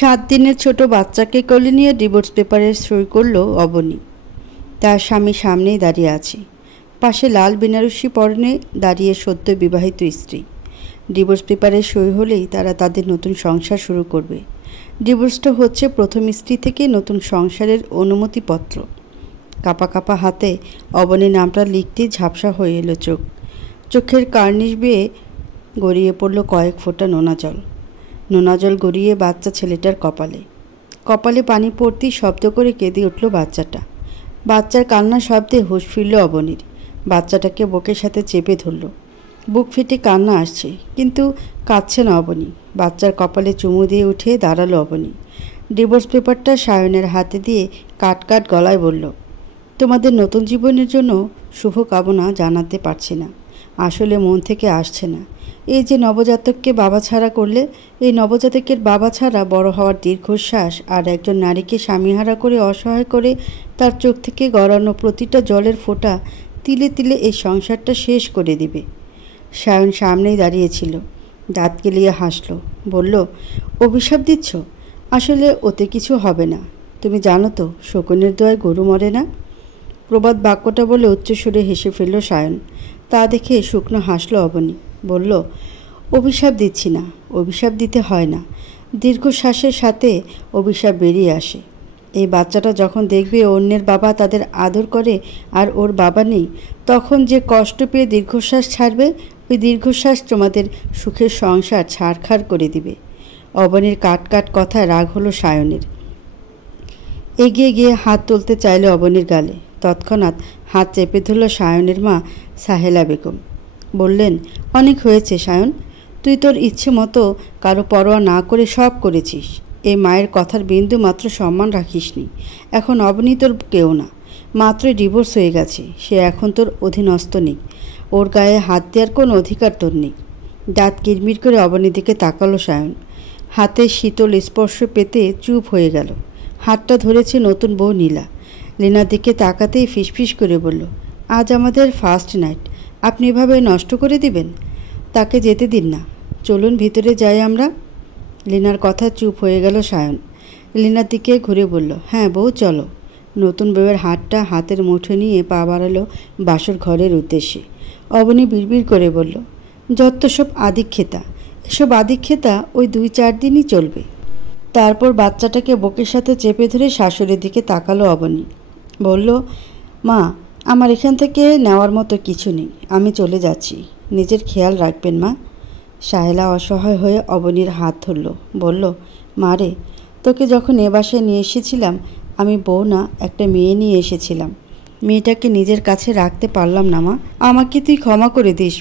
7 দিনের ছোট বাচ্চাকে কোলে নিয়ে ডিভোর্স পেপারে সই করল অবনী। তার স্বামী সামনেই দাঁড়িয়ে আছে, পাশে লাল বেনারসি পরনে দাঁড়িয়ে সদ্য বিবাহিত স্ত্রী। ডিভোর্স পেপারে সই হলেই তারা তাদের নতুন সংসার শুরু করবে। ডিভোর্সটা হচ্ছে প্রথম স্ত্রী থেকে নতুন সংসারের অনুমতিপত্র। কাঁপা কাঁপা হাতে অবনীর নামটা লিখতেই ঝাপসা হয়ে এলো চোখের কার্নিশ বেয়ে গড়িয়ে পড়ল কয়েক ফোঁটা নোনা জল গড়িয়ে বাচ্চা ছেলেটার কপালে পানি পড়তেই শব্দ করে কেঁদে উঠল বাচ্চাটা। বাচ্চার কান্নার শব্দে হুঁশ ফিরল অবনীর। বাচ্চাটাকে বুকের সাথে চেপে ধরল। বুক ফেটে কান্না আসছে, কিন্তু কাঁদছে না অবনী। বাচ্চার কপালে চুমু দিয়ে উঠে দাঁড়ালো অবনী। ডিভোর্স পেপারটা সায়নের হাতে দিয়ে কাট গলায় বলল, তোমাদের নতুন জীবনের জন্য শুভকামনা জানাতে পারছি না, আসলে মন থেকে আসছে না। এই যে নবজাতককে বাবা ছাড়া করলে, এই নবজাতকের বাবা ছাড়া বড় হওয়ার দীর্ঘশ্বাস আর একজন নারীকে স্বামীহারা করে অসহায় করে তার চোখ থেকে গড়ানো প্রতিটা জলের ফোঁটা তিলে তিলে এই সংসারটা শেষ করে দিবে। সায়ন সামনেই দাঁড়িয়েছিল, দাঁত কেলিয়ে হাসল, বলল, অভিশাপ দিচ্ছ? আসলে ওতে কিছু হবে না। তুমি জানো তো শকুনের দোয়ায় গরু মরে না। প্রবাদ বাক্যটা বলে উচ্চস্বরে হেসে ফেলল সায়ন। তা দেখে শুকনো হাসল অবনী, বলল, অভিশাপ দিচ্ছি না, অভিশাপ দিতে হয় না। দীর্ঘশ্বাসের সাথে অভিশাপ বেরিয়ে আসে। এই বাচ্চাটা যখন দেখবে অন্যের বাবা তাদের আদর করে আর ওর বাবা নেই, তখন যে কষ্ট পেয়ে দীর্ঘশ্বাস ছাড়বে, ওই দীর্ঘশ্বাস তোমাদের সুখের সংসার ছাড়খাড় করে দিবে। অবনীর কাট কথায় রাগ হলো সায়নের। এগিয়ে গিয়ে হাত তুলতে চাইল অবনীর গালে। তৎক্ষণাৎ হাত চেপে ধরল সায়নের মা সাহেলা বেগম। বললেন, অনেক হয়েছে সায়ন, তুই তোর ইচ্ছে মতো কারো পরোয়া না করে সব করেছিস। এই মায়ের কথার বিন্দু মাত্র সম্মান রাখিসনি। এখন অবনী তোর কেউ না, মাত্রই ডিভোর্স হয়ে গেছে। সে এখন তোর অধীনস্থ নেই, ওর গায়ে হাত দেওয়ার কোনো অধিকার তোর নেই। দাঁত কিরমির করে অবনীর দিকে তাকালো সায়ন। হাতে শীতল স্পর্শ পেতে চুপ হয়ে গেল। হাতটা ধরেছে নতুন বউ নীলা। লীনার দিকে তাকাতেই ফিসফিস করে বলল, আজ আমাদের ফার্স্ট নাইট, আপনি এভাবে নষ্ট করে দিবেন? তাকে যেতে দিন না, চলুন ভিতরে যাই আমরা। লীনার কথা চুপ হয়ে গেল সায়ন। লীনার দিকে ঘুরে বলল, হ্যাঁ বউ চলো। নতুন বউয়ের হাতটা হাতের মুঠো নিয়ে পা বাড়ালো বাসর ঘরের উদ্দেশ্যে। অবনী বিড়বিড় করে বলল, যত সব আদিক্ষেতা, এসব আদিক্ষেতা ওই 2-4 দিনই চলবে। তারপর বাচ্চাটাকে বুকের সাথে চেপে ধরে শাশুড়ির দিকে তাকালো অবনী। বলল, মা, আমার এখান থেকে নেওয়ার মতো কিছু নেই, আমি চলে যাচ্ছি, নিজের খেয়াল রাখবেন মা। সাহেলা অসহায় হয়ে অবনীর হাত ধরল, বলল, মা রে, তোকে যখন এ বাসায় নিয়ে এসেছিলাম আমি বউ না, একটা মেয়ে নিয়ে এসেছিলাম। মেয়েটাকে নিজের কাছে রাখতে পারলাম না মা, আমাকে তুই ক্ষমা করে দিস।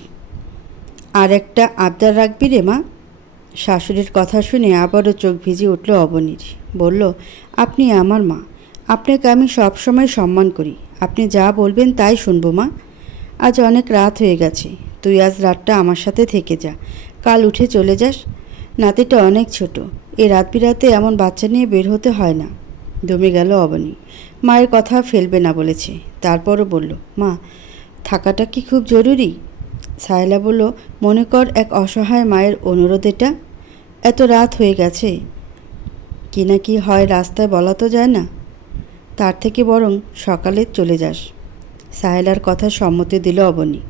আর একটা আবদার রাখবি রে মা। শাশুড়ির কথা শুনে আবারও চোখ ভিজে উঠল অবনীর। বলল, আপনি আমার মা, আপনাকে আমি সবসময় সম্মান করি, আপনি যা বলবেন তাই শুনবো মা। আজ অনেক রাত হয়ে গেছে, তুই আজ রাতটা আমার সাথে থেকে যা, কাল উঠে চলে যাস। নাতিটা অনেক ছোট, এ রাত বিরাতে এমন বাচ্চা নিয়ে বের হতে হয় না। দমে গেল অবনী। মায়ের কথা ফেলবে না বলেছে, তারপরও বলল, মা, থাকাটা কি খুব জরুরি? সাহেলা বলল, মনে কর এক অসহায় মায়ের অনুরোধ এটা। এত রাত হয়ে গেছে, কি না কি হয় রাস্তায় বলা তো যায় না, তার থেকে বরং সকালে চলে যাস। সাহেলার কথা সম্মতি দিল অবনী,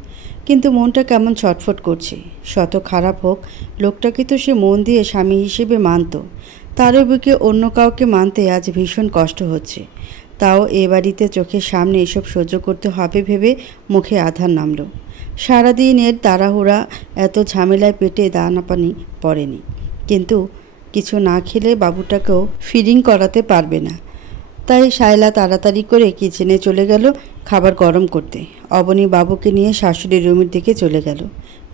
কিন্তু মনটা কেমন ছটফট করছে। শত খারাপ হোক, লোকটাকে তো সে মন দিয়ে স্বামী হিসেবে মানত, তারও বুকে অন্য কাউকে মানতে আজ ভীষণ কষ্ট হচ্ছে। তাও এ বাড়িতে চোখের সামনে এসব সহ্য করতে হবে ভেবে মুখে আধার নামল। সারাদিনের তাড়াহুড়া, এত ঝামেলায় পেটে দানা পানি পড়েনি, কিন্তু কিছু না খেলে বাবুটাকেও ফিডিং করাতে পারবে না। তাই সায়লা তাড়াতাড়ি করে কিচেনে চলে গেল খাবার গরম করতে। অবনী বাবুকে নিয়ে শাশুড়ির রুমের দিকে চলে গেল।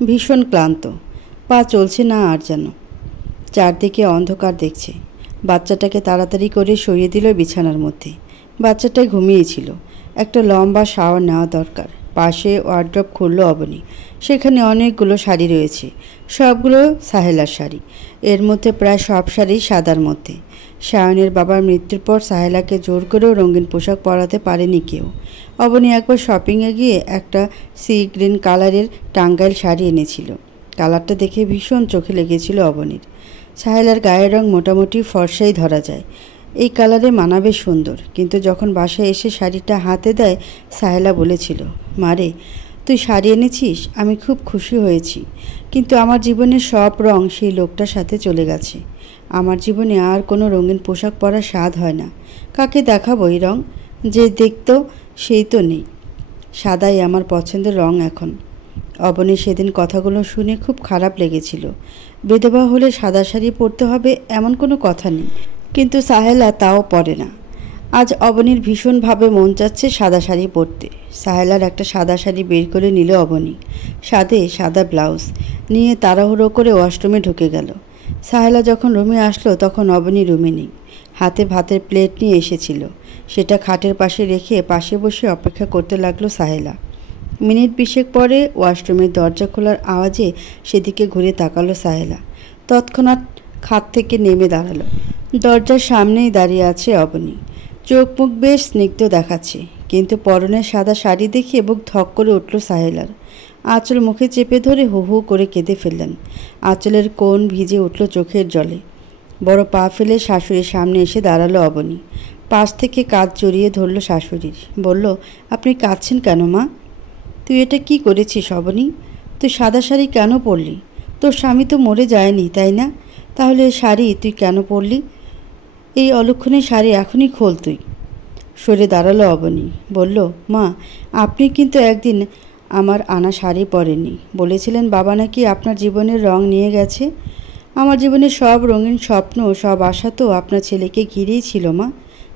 ভীষণ ক্লান্ত, পা চলছে না আর যেন। চারদিকে অন্ধকার দেখছে। বাচ্চাটাকে তাড়াতাড়ি করে সরিয়ে দিল বিছানার মধ্যে। বাচ্চাটা ঘুমিয়েছিল। একটা লম্বা শাওয়ার নেওয়া দরকার। পাশে ওয়ার্ড্রপ খুলল অবনী। সেখানে অনেকগুলো শাড়ি রয়েছে, সবগুলো সাহেলার শাড়ি। এর মধ্যে প্রায় সব শাড়ি সাদার মধ্যে। সায়নের বাবার মৃত্যুর পর সাহেলাকে জোর করেও রঙিন পোশাক পরাতে পারেনি কেউ। অবনী একবার শপিংয়ে গিয়ে একটা সি গ্রিন কালারের টাঙ্গাইল শাড়ি এনেছিল। কালারটা দেখে ভীষণ চোখে লেগেছিল অবনীর। সাহেলার গায়ের রং মোটামুটি ফর্সাই ধরা যায়, এই কালারে মানাবে সুন্দর। কিন্তু যখন বাসায় এসে শাড়িটা হাতে দেয়, সাহেলা বলেছিল, মারে তুই শাড়ি এনেছিস, আমি খুব খুশি হয়েছি, কিন্তু আমার জীবনের সব রং সেই লোকটার সাথে চলে গেছে। আমার জীবনে আর কোনো রঙিন পোশাক পরার স্বাদ হয় না। কাকে দেখাবো এই রং? যে দেখতো সেই তো নেই। সাদাই আমার পছন্দের রং এখন। অবনী সেদিন কথাগুলো শুনে খুব খারাপ লেগেছিল। বিধবা হলে সাদা শাড়ি পরতে হবে এমন কোনো কথা নেই, কিন্তু সাহেলা তাও পরে না। আজ অবনীর ভীষণভাবে মন চাচ্ছে সাদা শাড়ি পরতে। সাহেলার একটা সাদা শাড়ি বের করে নিল অবনী, সাথে সাদা ব্লাউজ নিয়ে তাড়াহুড়ো করে ওয়াশরুমে ঢুকে গেল। সাহেলা যখন রুমে আসলো তখন অবনী রুমে নেই। হাতে ভাতের প্লেট নিয়ে এসেছিল, সেটা খাটের পাশে রেখে পাশে বসে অপেক্ষা করতে লাগলো সাহেলা। মিনিট 20 পরে ওয়াশরুমের দরজা খোলার আওয়াজে সেদিকে ঘুরে তাকালো সাহেলা। তৎক্ষণাৎ খাট থেকে নেমে দাঁড়ালো। দরজার সামনেই দাঁড়িয়ে আছে অবনী। চোখ মুখ বেশ স্নিগ্ধ দেখাচ্ছে, কিন্তু পরনের সাদা শাড়ি দেখে বুক ধক করে উঠল সাহেলার। আঁচল মুখে চেপে ধরে হু হু করে কেঁদে ফেললেন। আঁচলের কোণ ভিজে উঠল চোখের জলে। বড় পা ফেলে শাশুড়ির সামনে এসে দাঁড়ালো অবনী। পাশ থেকে কাঁধ জড়িয়ে ধরল শাশুড়ির। বলল, আপনি কাঁদছেন কেন মা? তুই এটা কি করেছিস অবনী? তুই সাদা শাড়ি কেন পরলি? তোর স্বামী তো মরে যায়নি, তাই না? তাহলে শাড়ি তুই কেন পরলি? এই অলক্ষণে শাড়ি এখনই খোল তুই। সরে দাঁড়ালো অবনী। বলল, মা আপনি কিন্তু একদিন আমার আনা শাড়ি পরেননি। বলেছিলেন বাবা নাকি আপনার জীবনের রং নিয়ে গেছে। আমার জীবনের সব রঙিন স্বপ্ন, সব আশা তো আপনার ছেলেকে ঘিরেই ছিল মা।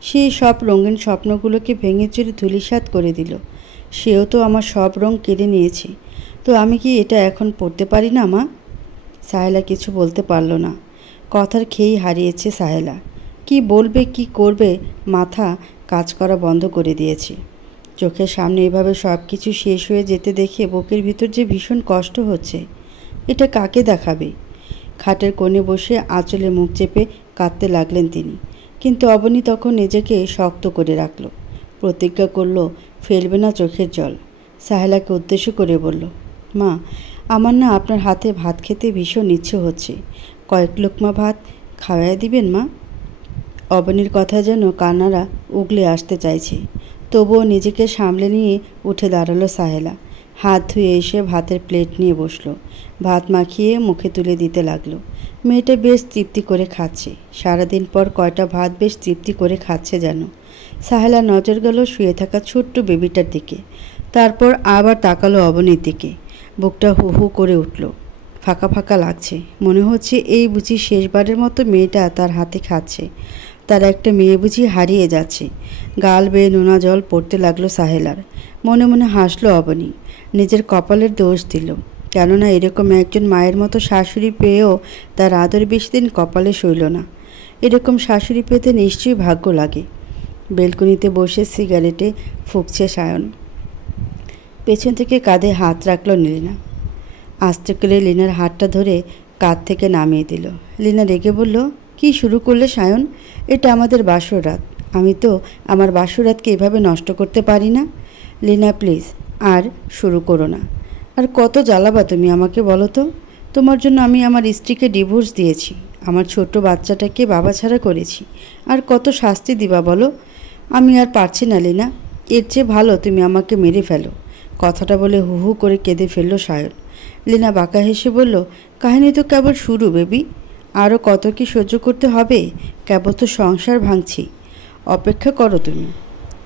সেই সব রঙিন স্বপ্নগুলোকে ভেঙে চুরে ধূলিসাৎ করে দিল। সেও তো আমার সব রং কেড়ে নিয়েছে। তো আমি কি এটা এখন পড়তে পারি না মা? সাহেলা কিছু বলতে পারল না। কথার খেয়েই হারিয়েছে সাহেলা। কি বলবে কি করবে মাথা কাজ করা বন্ধ করে দিয়েছে। চোখের সামনে এভাবে সব কিছু শেষ হয়ে যেতে দেখে বুকের ভিতর যে ভীষণ কষ্ট হচ্ছে। এটা কাকে দেখাবে? খাটের কোণে বসে আঁচলে মুখ চেপে কাঁদতে লাগলেন তিনি। কিন্তু অবনী তখন নিজেকে শক্ত করে রাখল। প্রতিজ্ঞা করল ফেলবে না চোখের জল। সাহেলাকে উদ্দেশ্য করে বলল, মা আমার না আপনার হাতে ভাত খেতে ভীষণ ইচ্ছে হচ্ছে। কয়েক লোকমা ভাত খাওয়াই দিবেন মা? অবনীর কথা যেন কান্নারা উগলে আসতে চাইছে। তবুও নিজেকে সামলে নিয়ে উঠে দাঁড়ালো সাহেলা। হাত ধুয়ে এসে ভাতের প্লেট নিয়ে বসলো। ভাত মাখিয়ে মুখে তুলে দিতে লাগলো। মেয়েটা বেশ তৃপ্তি করে খাচ্ছে। সারাদিন পর কয়টা ভাত বেশ তৃপ্তি করে খাচ্ছে যেন। সাহেলা নজর গেল শুয়ে থাকা ছোট্ট বেবিটার দিকে। তারপর আবার তাকালো অবনীর দিকে। বুকটা হু হু করে উঠল। ফাঁকা ফাঁকা লাগছে। মনে হচ্ছে এই বুঝি শেষবারের মতো মেয়েটা তার হাতে খাচ্ছে। তার একটা মেয়ে বুঝি হারিয়ে যাচ্ছে। গাল বেয়ে নোনা জল পড়তে লাগলো সাহেলার। মনে মনে হাসলো অবনী। নিজের কপালের দোষ দিল। কেননা এরকম একজন মায়ের মতো শাশুড়ি পেয়েও তার আদর বেশি দিন কপালে সইল না। এরকম শাশুড়ি পেতে নিশ্চয়ই ভাগ্য লাগে। বেলকনিতে বসে সিগারেটে ফুঁকছে সায়ন। পেছন থেকে কাঁধে হাত রাখল লীনা। আস্তে করে লীনার হাতটা ধরে কাঁধ থেকে নামিয়ে দিল। লীনা রেগে বলল, কি শুরু করলে সায়ন? এটা আমাদের বাসর রাত। আমি তো আমার বাসর রাতকে এভাবে নষ্ট করতে পারি না। লীনা প্লিজ আর শুরু করো না। আর কত জ্বালাবা তুমি আমাকে বলো তো? তোমার জন্য আমি আমার স্ত্রীকে ডিভোর্স দিয়েছি। আমার ছোট বাচ্চাটাকে বাবা ছাড়া করেছি। আর কত শাস্তি দিবা বলো? আমি আর পারছি না লীনা। এর চেয়ে ভালো তুমি আমাকে মেরে ফেলো। কথাটা বলে হু হু করে কেঁদে ফেলল সায়ন। লীনা বাঁকা হেসে বলল, কাহিনী তো কেবল শুরু বেবি। আরও কত কি সহ্য করতে হবে? কেবল তো সংসার ভাঙছি। অপেক্ষা করো তুমি।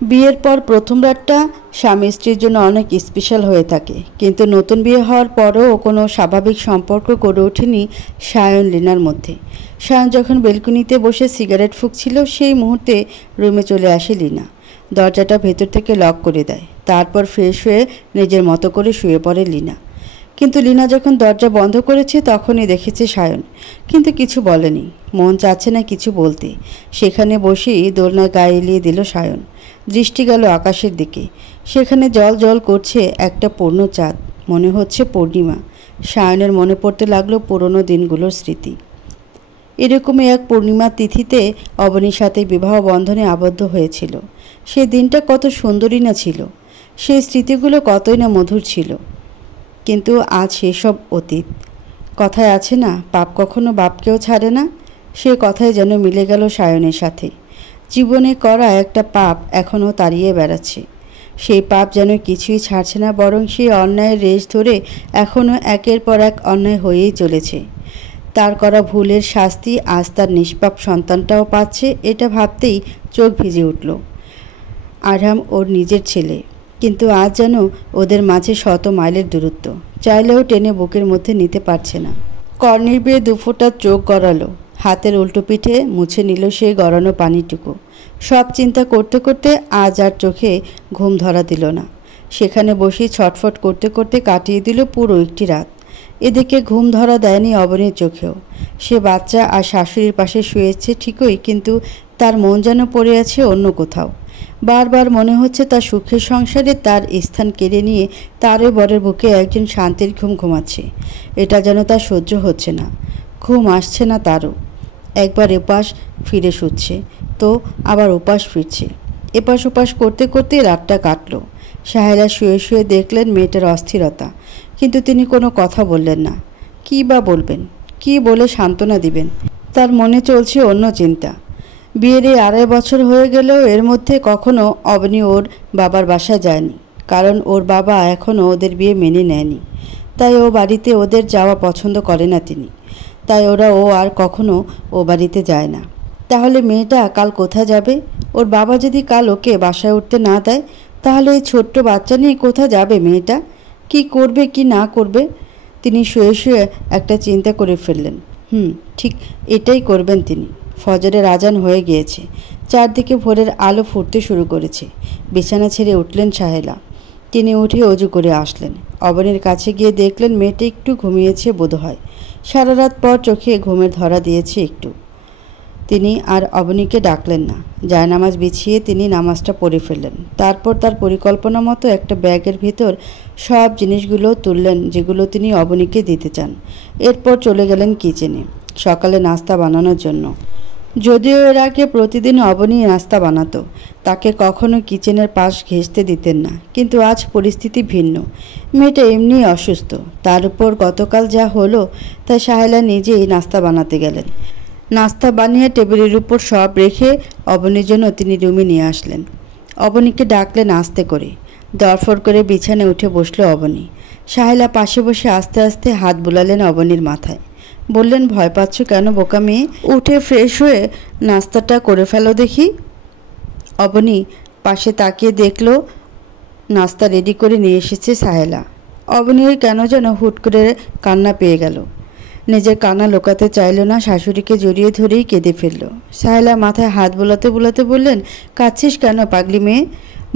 বিয়ের পর প্রথম রাতটা স্বামী স্ত্রীর জন্য অনেক স্পেশাল হয়ে থাকে। কিন্তু নতুন বিয়ে হওয়ার পরও কোনো স্বাভাবিক সম্পর্ক গড়ে ওঠেনি সায়ন লীনার মধ্যে। সায়ন যখন বেলকনিতে বসে সিগারেট ফুঁকছিল সেই মুহূর্তে রুমে চলে আসে লীনা। দরজাটা ভেতর থেকে লক করে দেয়। তারপর ফ্রেশ হয়ে নিজের মতো করে শুয়ে পড়ে লীনা। কিন্তু লীনা যখন দরজা বন্ধ করেছে তখনই দেখেছে সায়ন, কিন্তু কিছু বলেনি। মন চাচ্ছে না কিছু বলতে। সেখানে বসেই দোলনায় গায়ে এলিয়ে দিল সায়ন। দৃষ্টি গেল আকাশের দিকে। সেখানে জল জল করছে একটা পূর্ণ চাঁদ। মনে হচ্ছে পূর্ণিমা। সায়নের মনে পড়তে লাগলো পুরনো দিনগুলোর স্মৃতি। এরকমই এক পূর্ণিমা তিথিতে অবনীর সাথে বিবাহ বন্ধনে আবদ্ধ হয়েছিল। সে দিনটা কত সুন্দরী না ছিল। সেই স্মৃতিগুলো কতই না মধুর ছিল। কিন্তু আজ সেসব অতীত। কথায় আছে না, পাপ কখনো বাপকেও ছাড়ে না। সে কথায় যেন মিলে গেল সায়নের সাথে। জীবনে করা একটা পাপ এখনও তাড়িয়ে বেড়াচ্ছে। সেই পাপ যেন কিছুই ছাড়ছে না, বরং সেই অন্যায়ের রেশ ধরে এখনও একের পর এক অন্যায় হয়েই চলেছে। তার করা ভুলের শাস্তি আজ তার নিষ্পাপ সন্তানটাও পাচ্ছে, এটা ভাবতেই চোখ ভিজে উঠল। আরহাম ওর নিজের ছেলে, কিন্তু আজ যেন ওদের মাঝে শত মাইলের দূরত্ব। চাইলেও টেনে বুকের মধ্যে নিতে পারছে না। কর্নির বেয়ে দুফোঁটা চোখ গড়ালো, হাতের উল্টো পিঠে মুছে নিল সেই গড়ানো পানিটুকু। সব চিন্তা করতে করতে আজ আর চোখে ঘুম ধরা দিল না। সেখানে বসেই ছটফট করতে করতে কাটিয়ে দিল পুরো একটি রাত। এদিকে ঘুম ধরা দেয়নি অবনীর চোখেও। সে বাচ্চা আর শাশুড়ির পাশে শুয়েছে ঠিকই, কিন্তু তার মন যেন পড়ে আছে অন্য কোথাও। বারবার মনে হচ্ছে তার সুখের সংসারে তার স্থান কেড়ে নিয়ে তারই বরের বুকে একজন শান্তির ঘুম ঘুমাচ্ছে। এটা যেন তার সহ্য হচ্ছে না। ঘুম আসছে না তারও। একবার এপাশ ফিরে শুচ্ছে, তো আবার ওপাশ ফিরছে। এপাশ ওপাশ করতে করতে রাতটা কাটল। সাহেলা শুয়ে শুয়ে দেখলেন মেয়েটার অস্থিরতা, কিন্তু তিনি কোনো কথা বললেন না। কী বা বলবেন, কী বলে সান্ত্বনা দিবেন? তার মনে চলছে অন্য চিন্তা। বিয়ের এই 2.5 বছর হয়ে গেলেও এর মধ্যে কখনো অবনী ওর বাবার বাসায় যায়নি, কারণ ওর বাবা এখনও ওদের বিয়ে মেনে নেয়নি। তাই ও বাড়িতে ওদের যাওয়া পছন্দ করে না তিনি। তাই ও আর কখনো ও বাড়িতে যায় না। তাহলে মেয়েটা কাল কোথায় যাবে? ওর বাবা যদি কাল ওকে বাসায় উঠতে না দেয়, তাহলে এই ছোট্ট বাচ্চা নিয়ে কোথায় যাবে মেয়েটা? কি করবে কি না করবে? তিনি শুয়ে শুয়ে একটা চিন্তা করে ফেললেন। ঠিক এটাই করবেন তিনি। ফজরের আজান হয়ে গিয়েছে। চারদিকে ভোরের আলো ফুটতে শুরু করেছে। বিছানা ছেড়ে উঠলেন সাহেলা। তিনি উঠে অজু করে আসলেন। অবনীর কাছে গিয়ে দেখলেন মেয়েটা একটু ঘুমিয়েছে বোধহয়। সারা রাত পর চোখে ঘুমের ধরা দিয়েছে একটু। তিনি আর অবনীকে ডাকলেন না। জায়নামাজ বিছিয়ে তিনি নামাজটা পড়ে ফেললেন। তারপর তার পরিকল্পনা মতো একটা ব্যাগের ভিতর সব জিনিসগুলো তুললেন যেগুলো তিনি অবনীকে দিতে চান। এরপর চলে গেলেন কিচেনে সকালে নাস্তা বানানোর জন্য। যদিও এর আগে প্রতিদিন অবনী নাস্তা বানাতো, তাকে কখনো কিচেনের পাশ ঘেঁষতে দিতেন না, কিন্তু আজ পরিস্থিতি ভিন্ন। মেয়েটা এমনি অসুস্থ, তার উপর গতকাল যা হলো, তাই সাহেলা নিজেই নাস্তা বানাতে গেলেন। নাস্তা বানিয়ে টেবিলের উপর সব রেখে অবনীর জন্য তিনি রুমে নিয়ে আসলেন। অবনীকে ডাকলেন আস্তে করে। দরফর করে বিছানায় উঠে বসল অবনী। সাহেলা পাশে বসে আস্তে আস্তে হাত বুলালেন অবনীর মাথায়। বললেন, ভয় পাচ্ছ কেন বোকা মেয়ে? উঠে ফ্রেশ হয়ে নাস্তাটা করে ফেলো দেখি। অবনী পাশে তাকিয়ে দেখল নাস্তা রেডি করে নিয়ে এসেছে সাহেলা। অবনীর কেন যেন হুট করে কান্না পেয়ে গেল। নিজের কান্না লুকাতে চাইল না, শাশুড়িকে জড়িয়ে ধরেই কেঁদে ফেলল। সাহেলা মাথায় হাত বোলাতে বোলাতে বললেন, কাঁদছিস কেন পাগলি মেয়ে?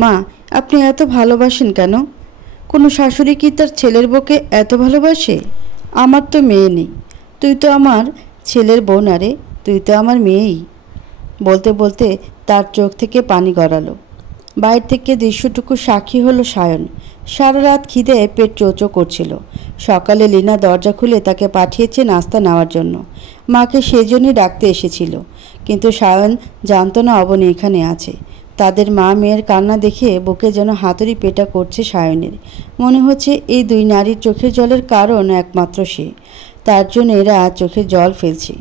মা, আপনি এত ভালোবাসেন কেন? কোনো শাশুড়ি কি তার ছেলের বউকে এত ভালোবাসে? আমার তো মেয়ে নেই, তুই তো আমার ছেলের বোন। আরে তুই তো আমার মেয়েই। বলতে বলতে তার চোখ থেকে পানি গড়ালো। বাইরে থেকে দৃশ্যটুকু সাক্ষী হলো সায়ন। সারা রাত খিদে পেট চোচো করছিল। সকালে লীনা দরজা খুলে তাকে পাঠিয়েছে নাস্তা নেওয়ার জন্য। মাকে সেজন্যই ডাকতে এসেছিল, কিন্তু সায়ন জানতো না অবনী এখানে আছে। তাদের মা মেয়ের কান্না দেখে বুকে যেন হাতুড়ি পেটা করছে সায়নের। মনে হচ্ছে এই দুই নারীর চোখের জলের কারণ একমাত্র সে। তার জন্য এরা চোখের জল ফেলছে।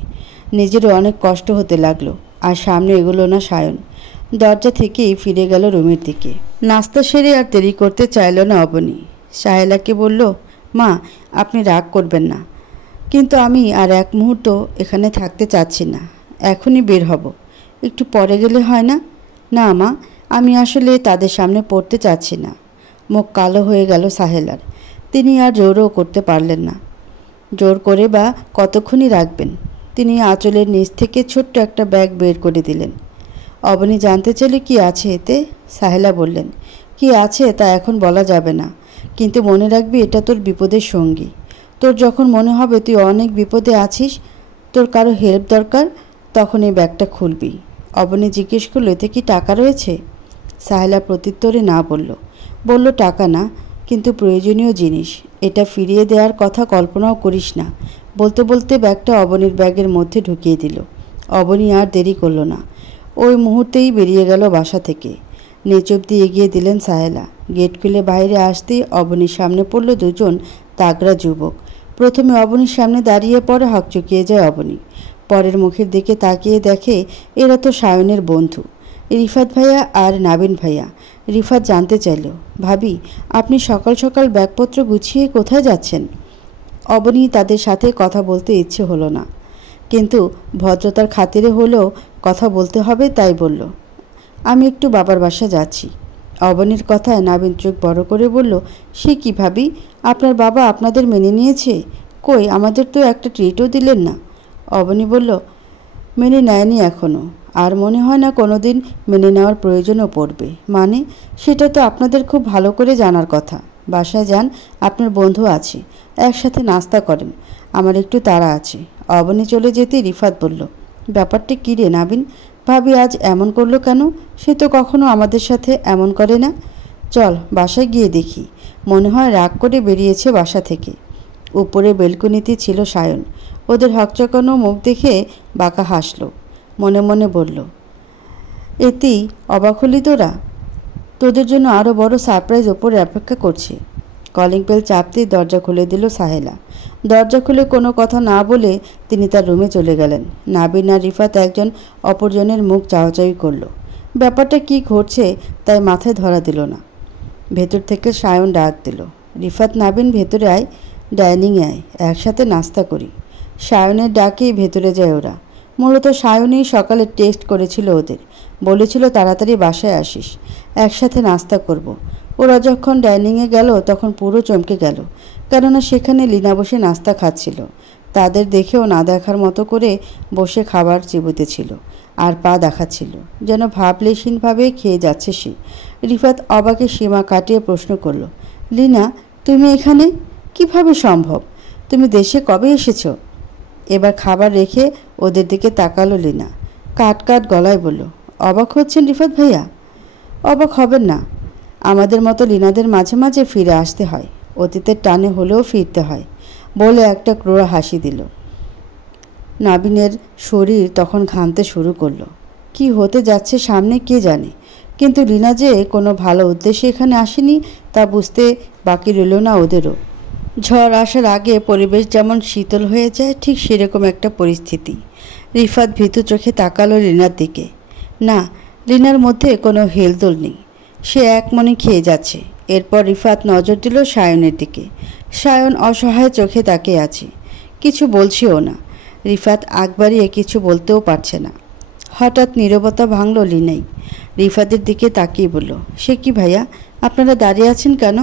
নিজেরও অনেক কষ্ট হতে লাগলো। আর সামনে এগোলো না সায়ন। দরজা থেকেই ফিরে গেল রুমের দিকে। নাস্তা সেরে আর দেরি করতে চাইল না অবনী। সাহেলাকে বলল, মা, আপনি রাগ করবেন না, কিন্তু আমি আর এক মুহূর্ত এখানে থাকতে চাচ্ছি না। এখনই বের হব। একটু পরে গেলে হয় না? না মা, আমি আসলে তাদের সামনে পড়তে চাচ্ছি না। মুখ কালো হয়ে গেল সাহেলার। তিনি আর জোরও করতে পারলেন না। জোর করে বা কতক্ষণই রাখবেন? তিনি আঁচলের নিচ থেকে ছোট্ট একটা ব্যাগ বের করে দিলেন। অবনী জানতে চাইলে, কি আছে এতে? সাহেলা বললেন, কি আছে তা এখন বলা যাবে না, কিন্তু মনে রাখবি এটা তোর বিপদের সঙ্গী। তোর যখন মনে হবে তুই অনেক বিপদে আছিস, তোর কারো হেল্প দরকার, তখন এই ব্যাগটা খুলবি। অবনী জিজ্ঞেস করলো, এতে কি টাকা রয়েছে? সাহেলা প্রত্যুত্তরে না বলল, টাকা না, কিন্তু প্রয়োজনীয় জিনিস। এটা ফিরিয়ে দেওয়ার কথা কল্পনাও করিস না। বলতে বলতে ব্যাগটা অবনীর ব্যাগের মধ্যে ঢুকিয়ে দিল। অবনী আর দেরি করল না, ওই মুহূর্তেই বেরিয়ে গেল বাসা থেকে। নিচ অব্দি এগিয়ে দিলেন সাহেলা। গেট খুলে বাইরে আসতেই অবনীর সামনে পড়ল দুজন তাগড়া যুবক। প্রথমে অবনীর সামনে দাঁড়িয়ে পরে হকচকিয়ে যায় অবনী। পরের মুখের দিকে তাকিয়ে দেখে এরা তো সায়নের বন্ধু, রিফাত ভাইয়া আর নাবিন ভাইয়া। রিফাত জানতে চাইল, ভাবি আপনি সকাল সকাল ব্যাগপত্র গুছিয়ে কোথায় যাচ্ছেন? অবনী তাদের সাথে কথা বলতে ইচ্ছে হলো না, কিন্তু ভদ্রতার খাতিরে হলেও কথা বলতে হবে, তাই বলল, আমি একটু বাবার বাসা যাচ্ছি। অবনীর কথায় নাবিন চোখ বড় করে বলল, সে কি ভাবি, আপনার বাবা আপনাদের মেনে নিয়েছে? কই আমাদের তো একটা ট্রিটও দিলেন না। অবনী বলল, মেনে নেয়নি এখনও, আর মনে হয় না কোনো দিন মেনে নেওয়ার প্রয়োজনও পড়বে। মানে সেটা তো আপনাদের খুব ভালো করে জানার কথা। বাসায় যান, আপনার বন্ধু আছে, একসাথে নাস্তা করেন, আমার একটু তাড়া আছে। অবনী চলে যেতে রিফাত বলল, ব্যাপারটা কী রে নাবিন, ভাবি আজ এমন করলো কেন? সে তো কখনো আমাদের সাথে এমন করে না। চল বাসায় গিয়ে দেখি, মনে হয় রাগ করে বেরিয়েছে বাসা থেকে। উপরে বেলকনিতে ছিল সায়ন। ওদের হকচকানো মুখ দেখে বাঁকা হাসল, মনে মনে বলল, এতেই অবাক হলি তোরা? তোদের জন্য আরও বড় সারপ্রাইজ ওপরে অপেক্ষা করছে। কলিং বেল চাপতেই দরজা খুলে দিল সাহেলা। দরজা খুলে কোনো কথা না বলে তিনি তার রুমে চলে গেলেন। নাবিন আর রিফাত একজন অপরজনের মুখ চাওয়াচাওয়ি করল। ব্যাপারটা কি ঘটছে তাই মাথায় ধরা দিল না। ভেতর থেকে সায়ন ডাক দিল, রিফাত নাবিন ভেতরে আয়, ডাইনিংয়ে আয়, একসাথে নাস্তা করি। সায়নের ডাকেই ভেতরে যায় ওরা। মূলত সায়নই সকালে টেস্ট করেছিল ওদের, বলেছিল তাড়াতাড়ি বাসায় আসিস, একসাথে নাস্তা করব। ওরা যখন ডাইনিংয়ে গেল তখন পুরো চমকে গেল, কেননা সেখানে লীনা বসে নাস্তা খাচ্ছিল। তাদের দেখেও না দেখার মতো করে বসে খাবার চিবুতেছিল আর পা দেখাচ্ছিল, যেন ভাবলেশীনভাবে খেয়ে যাচ্ছে সে। রিফাত অবাকে সীমা কাটিয়ে প্রশ্ন করল, লীনা তুমি এখানে কিভাবে সম্ভব? তুমি দেশে কবে এসেছো? এবার খাবার রেখে ওদের দিকে তাকালো লীনা, কাট কাট গলায় বলল, অবাক হচ্ছেন রিফাত ভাইয়া? অবাক হবেন না, আমাদের মতো লীনাদের মাঝে মাঝে ফিরে আসতে হয়, অতীতের টানে হলেও ফিরতে হয়, বলে একটা ক্রোড়া হাসি দিল। নাবিনের শরীর তখন ঘামতে শুরু করলো। কি হতে যাচ্ছে সামনে কে জানে, কিন্তু লীনা যে কোনো ভালো উদ্দেশ্যে এখানে আসেনি তা বুঝতে বাকি রইল না ওদেরও। ঝড় আসার আগে পরিবেশ যেমন শীতল হয়ে যায়, ঠিক সেরকম একটা পরিস্থিতি। রিফাত ভীতু চোখে তাকালো লীনার দিকে। না, লীনার মধ্যে কোনো হেলদোল নেই, সে এক মনে খেয়ে যাচ্ছে। এরপর রিফাত নজর দিল সায়নের দিকে। সায়ন অসহায় চোখে তাকিয়ে আছে, কিছু বলছেও না। রিফাত আগ বাড়িয়ে কিছু বলতেও পারছে না। হঠাৎ নীরবতা ভাঙল লীনাই। রিফাতের দিকে তাকিয়ে বলল, সে কি ভাইয়া, আপনারা দাঁড়িয়ে আছেন কেন?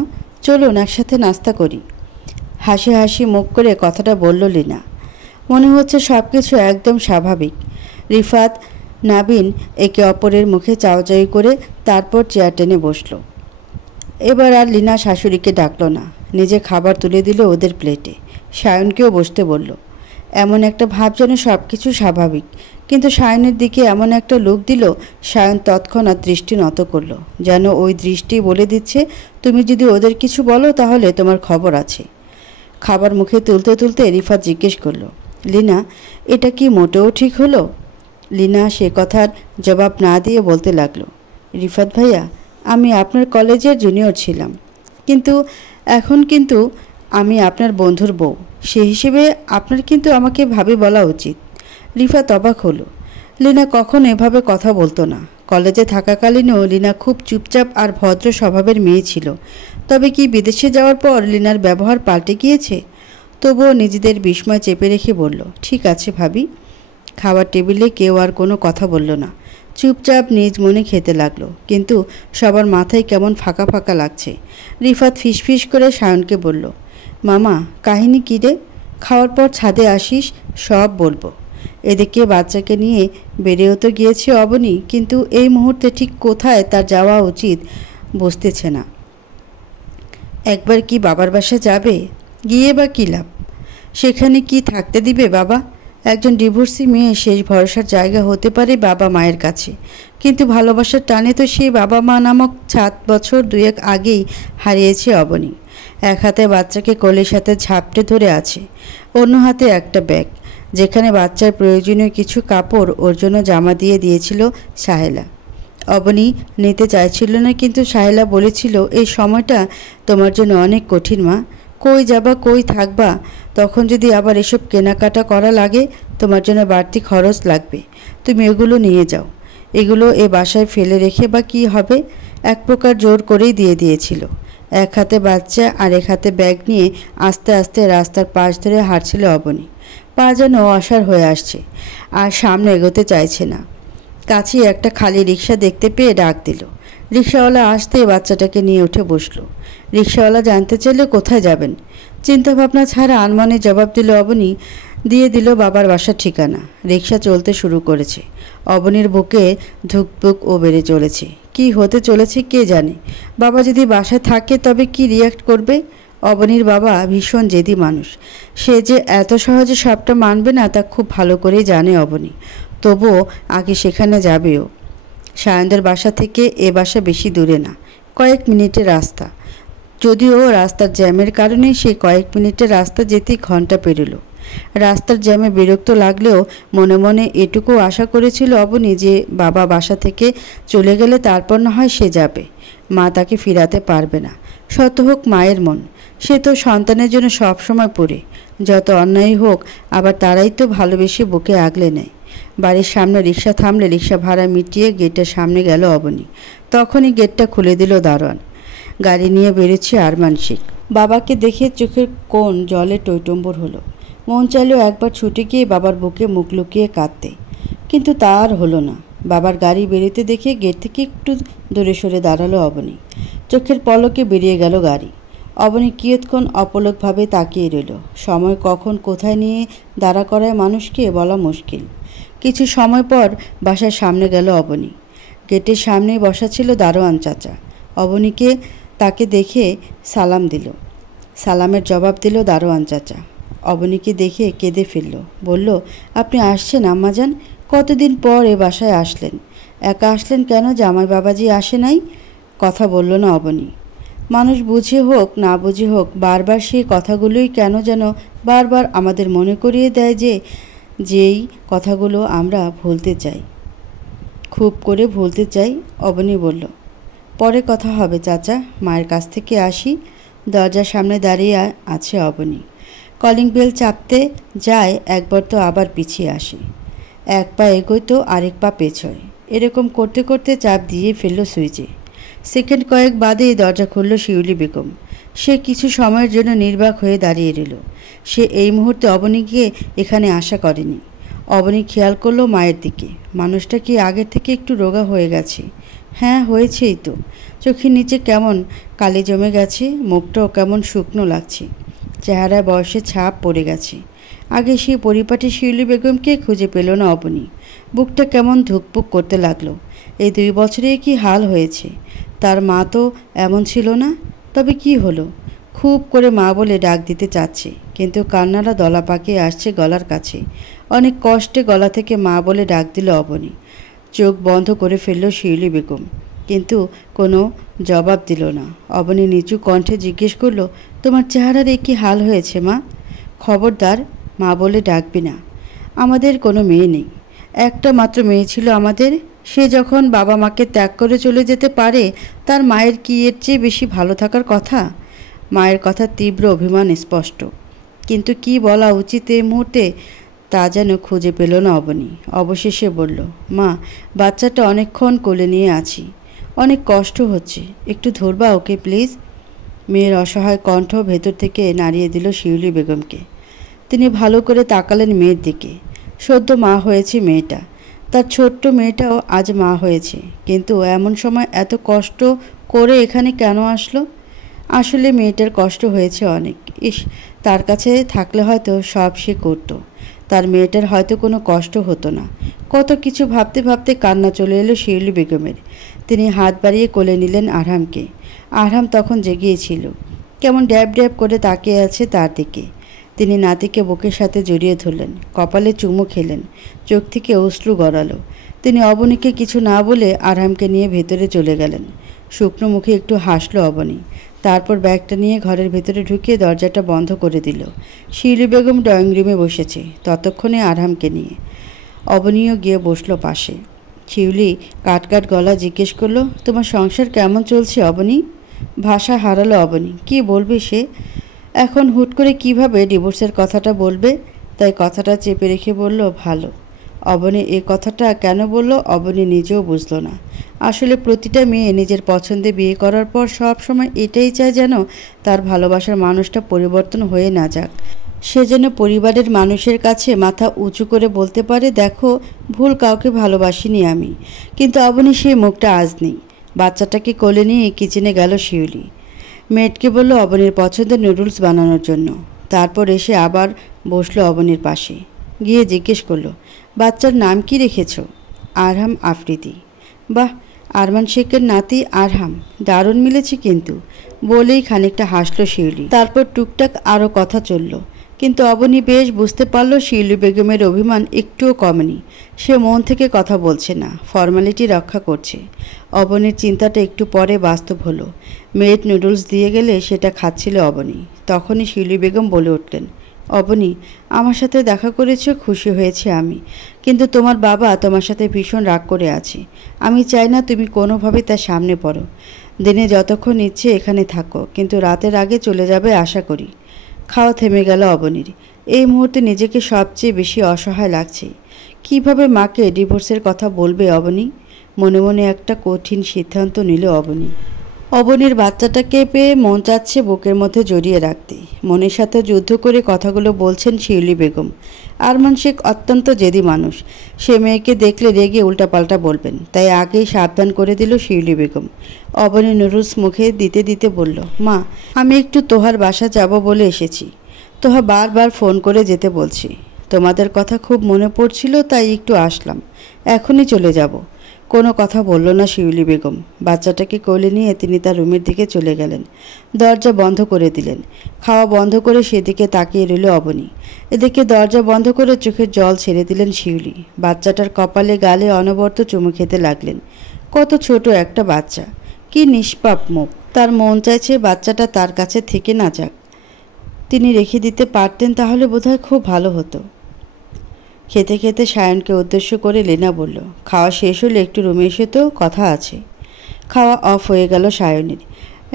চলুন একসাথে নাস্তা করি। হাসি হাসি মুখ করে কথাটা বলল লীনা। মনে হচ্ছে সব কিছু একদম স্বাভাবিক। রিফাত নাবিন একে অপরের মুখে চাওয়াচাওয়ি করে তারপর চেয়ার টেনে বসল। এবার আর লীনা শাশুড়িকে ডাকল না, নিজে খাবার তুলে দিল ওদের প্লেটে। সায়নকেও বসতে বলল। এমন একটা ভাব যেন সব কিছু স্বাভাবিক, কিন্তু সায়নের দিকে এমন একটা লুক দিল, সায়ন তৎক্ষণাৎ দৃষ্টি নত করল, যেন ওই দৃষ্টি বলে দিচ্ছে, তুমি যদি ওদের কিছু বলো তাহলে তোমার খবর আছে। খাবার মুখে তুলতে তুলতে রিফাত জিজ্ঞেস করল, লীনা এটা কি মোটেও ঠিক হলো? লীনা সে কথার জবাব না দিয়ে বলতে লাগলো, রিফাত ভাইয়া আমি আপনার কলেজের জুনিয়র ছিলাম, কিন্তু এখন কিন্তু আমি আপনার বন্ধুর বউ, সে হিসেবে আপনার কিন্তু আমাকে ভাবি বলা উচিত। রিফাত অবাক হলো। লীনা কখনো এভাবে কথা বলতো না। কলেজে থাকাকালীনও লীনা খুব চুপচাপ আর ভদ্র স্বভাবের মেয়ে ছিল। তবে কি বিদেশে যাওয়ার পর লীনার ব্যবহার পাল্টে গিয়েছে? তবুও নিজেদের বিস্ময় চেপে রেখে বলল, ঠিক আছে ভাবি। খাবার টেবিলে কেউ আর কোনো কথা বলল না, চুপচাপ নিজ মনে খেতে লাগলো, কিন্তু সবার মাথায় কেমন ফাঁকা ফাঁকা লাগছে। রিফাত ফিসফিস করে সায়নকে বলল, মামা কাহিনী কী রে? খাওয়ার পর ছাদে আসিস, সব বলবো। এদিকে বাচ্চাকে নিয়ে বেরিয়েও তো গিয়েছে অবনী, কিন্তু এই মুহূর্তে ঠিক কোথায় তার যাওয়া উচিত বুঝতেছে না। একবার কি বাবার বাসা যাবে? গিয়ে বা কী লাভ? সেখানে কি থাকতে দিবে বাবা? একজন ডিভোর্সি মেয়ে শেষ ভরসার জায়গা হতে পারে বাবা মায়ের কাছে, কিন্তু ভালোবাসার টানে তো সেই বাবা মা নামক 7 বছর 2 আগেই হারিয়েছে অবনী। এক হাতে বাচ্চাকে কোলের সাথে ঝাপটে ধরে আছে, অন্য হাতে একটা ব্যাগ, যেখানে বাচ্চার প্রয়োজনীয় কিছু কাপড় ওর জন্য জামা দিয়ে দিয়েছিল সাহেলা। অবনী নিতে চাইছিল না, কিন্তু সাহেলা বলেছিল, এই সময়টা তোমার জন্য অনেক কঠিন মা, কই যাবা, কই থাকবা? তখন যদি আবার এসব কেনাকাটা করা লাগে, তোমার জন্য বাড়তি খরচ লাগবে। তুমি এগুলো নিয়ে যাও। এগুলো এ বাসায় ফেলে রেখে বা কী হবে? এক প্রকার জোর করেই দিয়ে দিয়েছিল। এক হাতে বাচ্চা আর এক হাতে ব্যাগ নিয়ে আস্তে আস্তে রাস্তার পাশ ধরে হাঁটছিল অবনী। পা যেন অসাড় হয়ে আসছে, আর সামনে এগোতে চাইছে না। কাছেই একটা খালি রিক্সা দেখতে পেয়ে ডাক দিল। রিক্সাওয়ালা আসতেই বাচ্চাটাকে নিয়ে উঠে বসল। রিক্সাওয়ালা জানতে চাইলে কোথায় যাবেন। চিন্তাভাবনা ছাড়া আনমনে জবাব দিল অবনী। দিয়ে দিল বাবার বাসার ঠিকানা। রিক্সা চলতে শুরু করেছে। অবনীর বুকে ধুকপুক ও বেড়ে চলেছে। কি হতে চলেছে কে জানে। বাবা যদি বাসায় থাকে তবে কি রিয়াক্ট করবে? অবনীর বাবা ভীষণ জেদি মানুষ। সে যে এত সহজে সবটা মানবে না তা খুব ভালো করেই জানে অবনী। তবুও আগে সেখানে যাবেও। সায়নদের বাসা থেকে এ বাসা বেশি দূরে না, কয়েক মিনিটের রাস্তা। যদিও রাস্তার জ্যামের কারণে সে কয়েক মিনিটের রাস্তা যেতেই ঘন্টা পেরোল। রাস্তার জ্যামে বিরক্ত লাগলেও মনে মনে এটুকু আশা করেছিল অবনী যে বাবা বাসা থেকে চলে গেলে তারপর না হয় সে যাবে। মা তাকে ফিরাতে পারবে না। শত হোক মায়ের মন, সে তো সন্তানের জন্য সবসময় পড়ে। যত অন্যায় হোক আবার তারাই তো ভালোবেসে বুকে আগলে নেয়। বাড়ির সামনে রিক্সা থামলে রিক্সা ভাড়া মিটিয়ে গেটের সামনে গেল অবনী। তখনই গেটটা খুলে দিল দারোয়ান। গাড়ি নিয়ে বেরোচ্ছে আরমান শেখ। বাবাকে দেখে চোখের কোণ জলে টইটম্বর হলো। মন চাইলেও একবার ছুটে গিয়ে বাবার বুকে মুখ লুকিয়ে কাঁদতে, কিন্তু তা আর হলো না। বাবার গাড়ি বেরোতে দেখে গেট থেকে একটু দূরে সরে দাঁড়ালো অবনী। চোখের পলকে বেরিয়ে গেল গাড়ি। অবনী কিয়ৎক্ষণ অপলকভাবে তাকিয়ে রইল। সময় কখন কোথায় নিয়ে দাঁড়া করায় মানুষকে বলা মুশকিল। কিছু সময় পর বাসার সামনে গেল অবনী। গেটের সামনেই বসা ছিল দারোয়ান চাচা। অবনীকে তাকে দেখে সালাম দিল। সালামের জবাব দিল দারোয়ান চাচা। অবনীকে দেখে কেঁদে ফেলল। বলল, আপনি আসছেন আম্মাজান? কতদিন পর এ বাসায় আসলেন। একা আসলেন কেন? জামাই বাবাজি আসে নাই? কথা বলল না অবনী। মানুষ বুঝে হোক না বুঝে হোক বারবার সেই কথাগুলোই কেন যেন বারবার আমাদের মনে করিয়ে দেয় যেই কথাগুলো আমরা ভুলতে চাই, খুব করে ভুলতে চাই। অবনী বলল, পরে কথা হবে চাচা, মায়ের কাছ থেকে আসি। দরজার সামনে দাঁড়িয়ে আছে অবনী। কলিং বেল চাপতে যায় একবার তো আবার পিছিয়ে আসে। এক পা এগোয় তো আরেক পা পেছয়। এরকম করতে করতে চাপ দিয়ে ফেলল সুইচে। সেকেন্ড কয়েক বাদেই দরজা খুলল শিউলি বেগম। সে কিছু সময়ের জন্য নির্বাক হয়ে দাঁড়িয়ে রইল। সে এই মুহূর্তে অবনীকে এখানে আশা করেনি। অবনী খেয়াল করলো মায়ের দিকে। মানুষটা কি আগের থেকে একটু রোগা হয়ে গেছে? হ্যাঁ, হয়েছেই তো। চোখের নিচে কেমন কালি জমে গেছে, মুখটাও কেমন শুকনো লাগছে। চেহারায় বয়সের ছাপ পড়ে গেছে। আগে সেই পরিপাটি শিউলি বেগমকে খুঁজে পেল না অবনী। বুকটা কেমন ধুকপুক করতে লাগলো। এই 2 বছরে কি হাল হয়েছে। তার মা তো এমন ছিল না। তবে কি হলো? খুব করে মা বলে ডাক দিতে চাচ্ছে, কিন্তু কান্নারা দলা পাকিয়ে আসছে গলার কাছে। অনেক কষ্টে গলা থেকে মা বলে ডাক দিল অবনী। চোখ বন্ধ করে ফেলল শিউলি বেগম, কিন্তু কোনো জবাব দিল না। অবনী নিচু কণ্ঠে জিজ্ঞেস করল, তোমার চেহারার কি হাল হয়েছে মা? খবরদার মা বলে ডাকবি না। আমাদের কোনো মেয়ে নেই। একটা মাত্র মেয়ে ছিল আমাদের। সে যখন বাবা মাকে ত্যাগ করে চলে যেতে পারে, তার মায়ের কি এর চেয়ে বেশি ভালো থাকার কথা? মায়ের কথা তীব্র অভিমান স্পষ্ট, কিন্তু কি বলা উচিত এই মুহূর্তে তা যেন খুঁজে পেল না অবনী। অবশেষে বলল, মা, বাচ্চাটা অনেকক্ষণ কোলে নিয়ে আছি, অনেক কষ্ট হচ্ছে, একটু ধরবা ওকে প্লিজ। মেয়ের অসহায় কণ্ঠ ভেতর থেকে নাড়িয়ে দিল শিউলি বেগমকে। তিনি ভালো করে তাকালেন মেয়ের দিকে। সদ্য মা হয়েছে মেয়েটা। তার ছোট্ট মেয়েটাও আজ মা হয়েছে, কিন্তু এমন সময় এত কষ্ট করে এখানে কেন আসলো? আসলে মেয়েটার কষ্ট হয়েছে অনেক। ইস, তার কাছে থাকলে হয়তো সব সে করত। তার মেয়েটার হয়তো কোনো কষ্ট হতো না। কত কিছু ভাবতে ভাবতে কান্না চলে এলো শিউলি বেগমের। তিনি হাত বাড়িয়ে কোলে নিলেন আরহামকে। আরহাম তখন জেগিয়েছিল। কেমন ড্যাব ড্যাব করে তাকিয়ে আছে তার দিকে। তিনি নাতিকে বুকের সাথে জড়িয়ে ধরলেন, কপালে চুমু খেলেন, চোখ থেকে অশ্রু গড়ালো। তিনি অবনীকে কিছু না বলে আরহামকে নিয়ে ভেতরে চলে গেলেন। শুকনো মুখে একটু হাসল অবনী। তারপর ব্যাগটা নিয়ে ঘরের ভেতরে ঢুকিয়ে দরজাটা বন্ধ করে দিল। শিউলি বেগম ড্রয়িং রুমে বসেছে, ততক্ষণে আরহামকে নিয়ে। অবনীও গিয়ে বসলো পাশে। শিউলি কাট গলা জিজ্ঞেস করলো, তোমার সংসার কেমন চলছে অবনী? ভাষা হারালো অবনী। কি বলবে সে? এখন হুট করে কিভাবে ডিভোর্সের কথাটা বলবে, তাই কথাটা চেপে রেখে বলল, ভালো। অবনী এ কথাটা কেন বলল অবনী নিজেও বুঝল না। আসলে প্রতিটা মেয়ে নিজের পছন্দে বিয়ে করার পর সব সময় এটাই চায় যেন তার ভালোবাসার মানুষটা পরিবর্তন হয়ে না যাক। সে যেন পরিবারের মানুষের কাছে মাথা উঁচু করে বলতে পারে, দেখো ভুল কাউকে ভালোবাসিনি আমি। কিন্তু অবনী সেই মুখটা আজ নেই। বাচ্চাটাকে কোলে নিয়ে কিচেনে গেল শিউলি। মেয়েটকে বলল অবনীর পছন্দের নুডলস বানানোর জন্য। তারপর এসে আবার বসলো অবনীর পাশে। গিয়ে জিজ্ঞেস করলো, বাচ্চার নাম কি রেখেছ? আরহাম আফ্রিদি। বাহ, আরমান শেখের নাতি আরহাম, দারুণ মিলেছে কিন্তু, বলেই খানিকটা হাসলো শিউলি। তারপর টুকটাক আরও কথা চলল, কিন্তু অবনী বেশ বুঝতে পারল শিউলি বেগমের অভিমান একটুও কমেনি। সে মন থেকে কথা বলছে না, ফর্মালিটি রক্ষা করছে। অবনীর চিন্তাটা একটু পরে বাস্তব হলো। মেড নুডলস দিয়ে গেলে সেটা খাচ্ছিল অবনী। তখনই শিউলি বেগম বলে উঠলেন, অবনী, আমার সাথে দেখা করেছ, খুশি হয়েছে আমি, কিন্তু তোমার বাবা তোমার সাথে ভীষণ রাগ করে আছে। আমি চাই না তুমি কোনোভাবে তার সামনে পড়ো। দিনে যতক্ষণ ইচ্ছে এখানে থাকো, কিন্তু রাতের আগে চলে যাবে আশা করি। খাওয়া থেমে গেল অবনীর। এই মুহূর্তে নিজেকে সবচেয়ে বেশি অসহায় লাগছে। কিভাবে মাকে ডিভোর্সের কথা বলবে অবনী? মনে মনে একটা কঠিন সিদ্ধান্ত নিল অবনী। অবনীর বাচ্চাটাকে পেয়ে মন চাচ্ছে বুকের মধ্যে জড়িয়ে রাখতে। মনের সাথে যুদ্ধ করে কথাগুলো বলছেন শিউলি বেগম। আরমান শেখ অত্যন্ত জেদি মানুষ। সে মেয়েকে দেখলে রেগে উল্টাপাল্টা বলবেন, তাই আগেই সাবধান করে দিল শিউলি বেগম। অবনী নুডলস মুখে দিতে দিতে বলল, মা, আমি একটু তোহার বাসা যাব বলে এসেছি। তোহা বারবার ফোন করে যেতে বলছি। তোমাদের কথা খুব মনে পড়ছিল, তাই একটু আসলাম। এখনই চলে যাব। কোনো কথা বলল না শিউলি বেগম। বাচ্চাটাকে কোলে নিয়ে তিনি তার রুমের দিকে চলে গেলেন। দরজা বন্ধ করে দিলেন। খাওয়া বন্ধ করে সেদিকে তাকিয়ে রইল অবনী। এদিকে দরজা বন্ধ করে চোখের জল ছেড়ে দিলেন শিউলি। বাচ্চাটার কপালে গালে অনবরত চুমু খেতে লাগলেন। কত ছোট একটা বাচ্চা, কি নিষ্পাপ মুখ। তার মন চাইছে বাচ্চাটা তার কাছে থেকে না যাক। তিনি রেখে দিতে পারতেন, তাহলে বোধহয় খুব ভালো হতো। খেতে খেতে সায়নকে উদ্দেশ্য করে লীনা বলল, খাওয়া শেষ হলে একটু রুমে এসে তো, কথা আছে। খাওয়া অফ হয়ে গেল সায়নের।